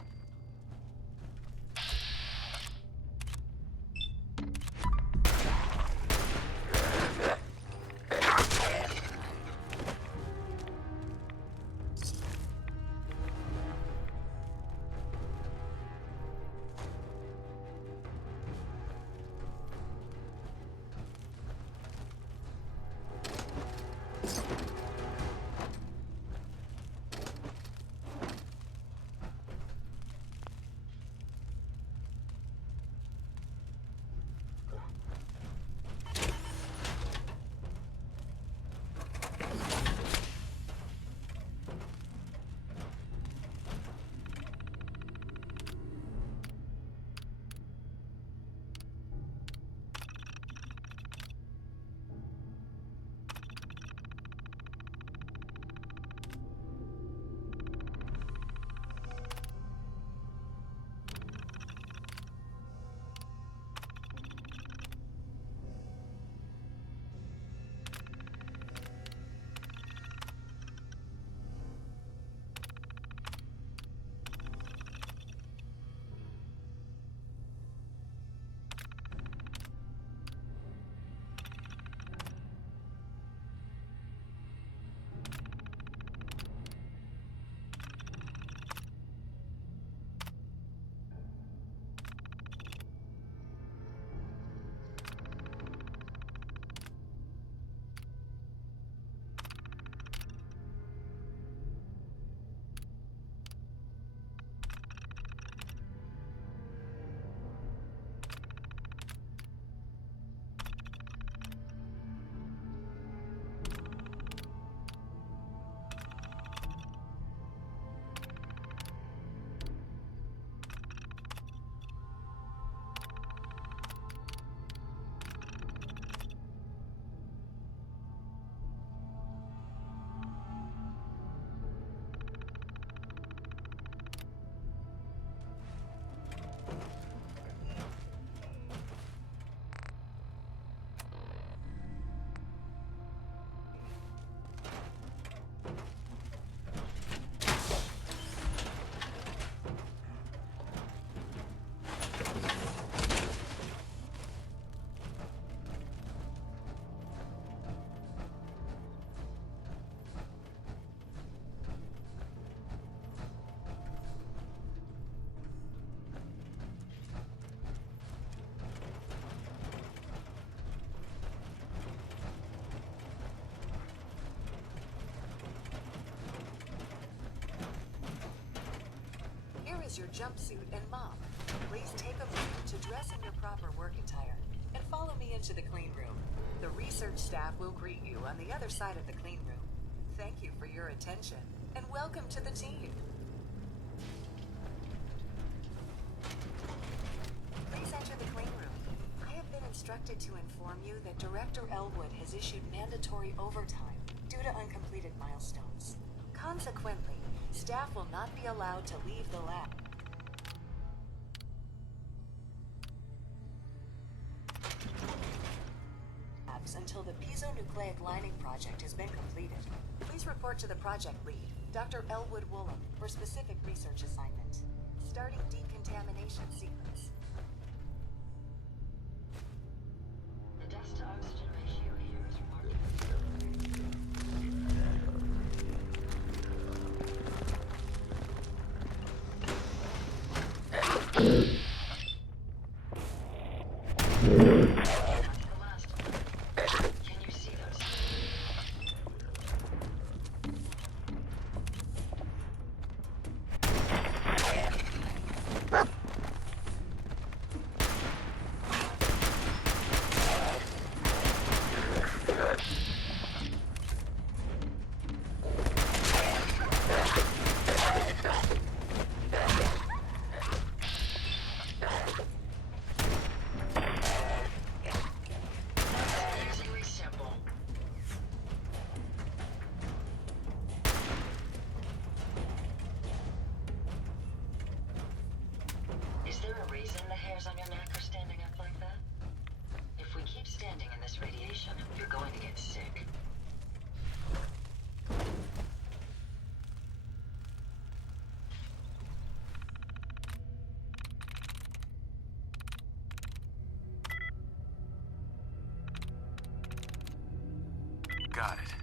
your jumpsuit and mop. Please take a moment to dress in your proper work attire and follow me into the clean room. The research staff will greet you on the other side of the clean room. Thank you for your attention and welcome to the team. Please enter the clean room. I have been instructed to inform you that Director Elwood has issued mandatory overtime due to uncompleted milestones. Consequently, staff will not be allowed to leave the lab. Until the piezonucleic lining project has been completed. Please report to the project lead, Dr. Elwood Woolham, for specific research assignment. Starting decontamination sequence. The dust to oxygen ratio here is remarkable. Is there a reason the hairs on your neck are standing up like that? If we keep standing in this radiation, you're going to get sick. Got it.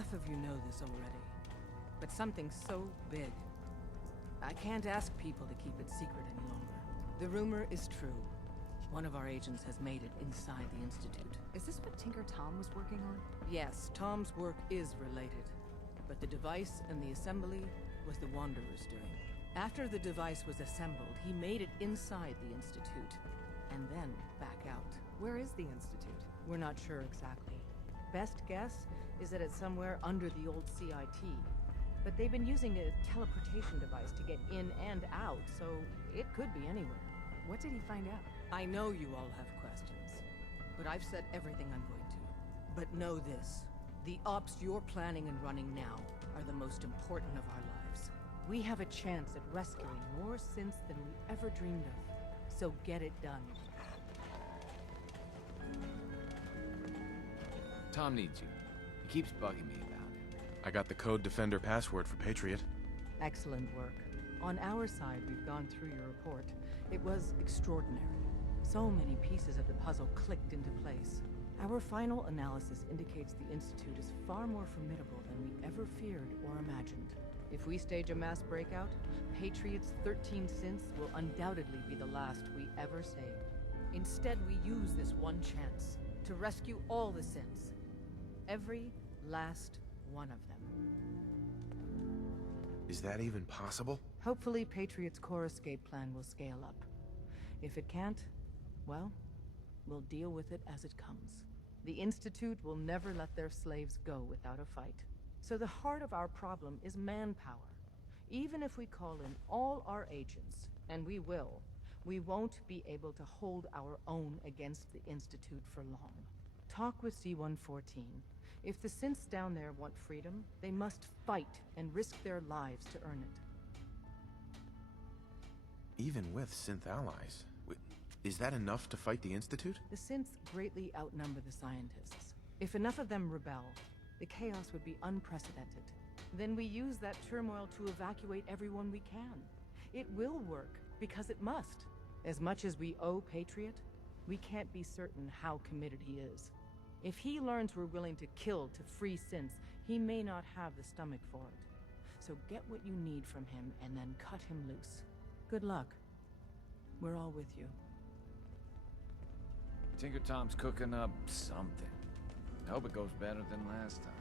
half of you know this already, but something so big, I can't ask people to keep it secret any longer. The rumor is true. One of our agents has made it inside the Institute. Is this what Tinker Tom was working on? Yes, Tom's work is related, but the device and the assembly was the Wanderer's doing. After the device was assembled, he made it inside the Institute, and then back out. Where is the Institute? We're not sure exactly. Best guess is that it's somewhere under the old CIT. But they've been using a teleportation device to get in and out, so it could be anywhere. What did he find out? I know you all have questions, but I've said everything I'm going to. But know this, the ops you're planning and running now are the most important of our lives. We have a chance at rescuing more synths than we ever dreamed of, so get it done. Tom needs you. He keeps bugging me about it. I got the code defender password for Patriot. Excellent work. On our side, we've gone through your report. It was extraordinary. So many pieces of the puzzle clicked into place. Our final analysis indicates the Institute is far more formidable than we ever feared or imagined. If we stage a mass breakout, Patriot's 13 synths will undoubtedly be the last we ever save. Instead, we use this one chance to rescue all the synths. Every last one of them. Is that even possible? Hopefully, Patriot's core escape plan will scale up. If it can't, well, we'll deal with it as it comes. The Institute will never let their slaves go without a fight. So the heart of our problem is manpower. Even if we call in all our agents, and we will, we won't be able to hold our own against the Institute for long. Talk with C-114. If the synths down there want freedom, they must fight and risk their lives to earn it. Even with synth allies, is that enough to fight the Institute? The synths greatly outnumber the scientists. If enough of them rebel, the chaos would be unprecedented. Then we use that turmoil to evacuate everyone we can. It will work, because it must. As much as we owe Patriot, we can't be certain how committed he is. If he learns we're willing to kill to free synths, he may not have the stomach for it. So get what you need from him and then cut him loose. Good luck. We're all with you. Tinker Tom's cooking up something. I hope it goes better than last time.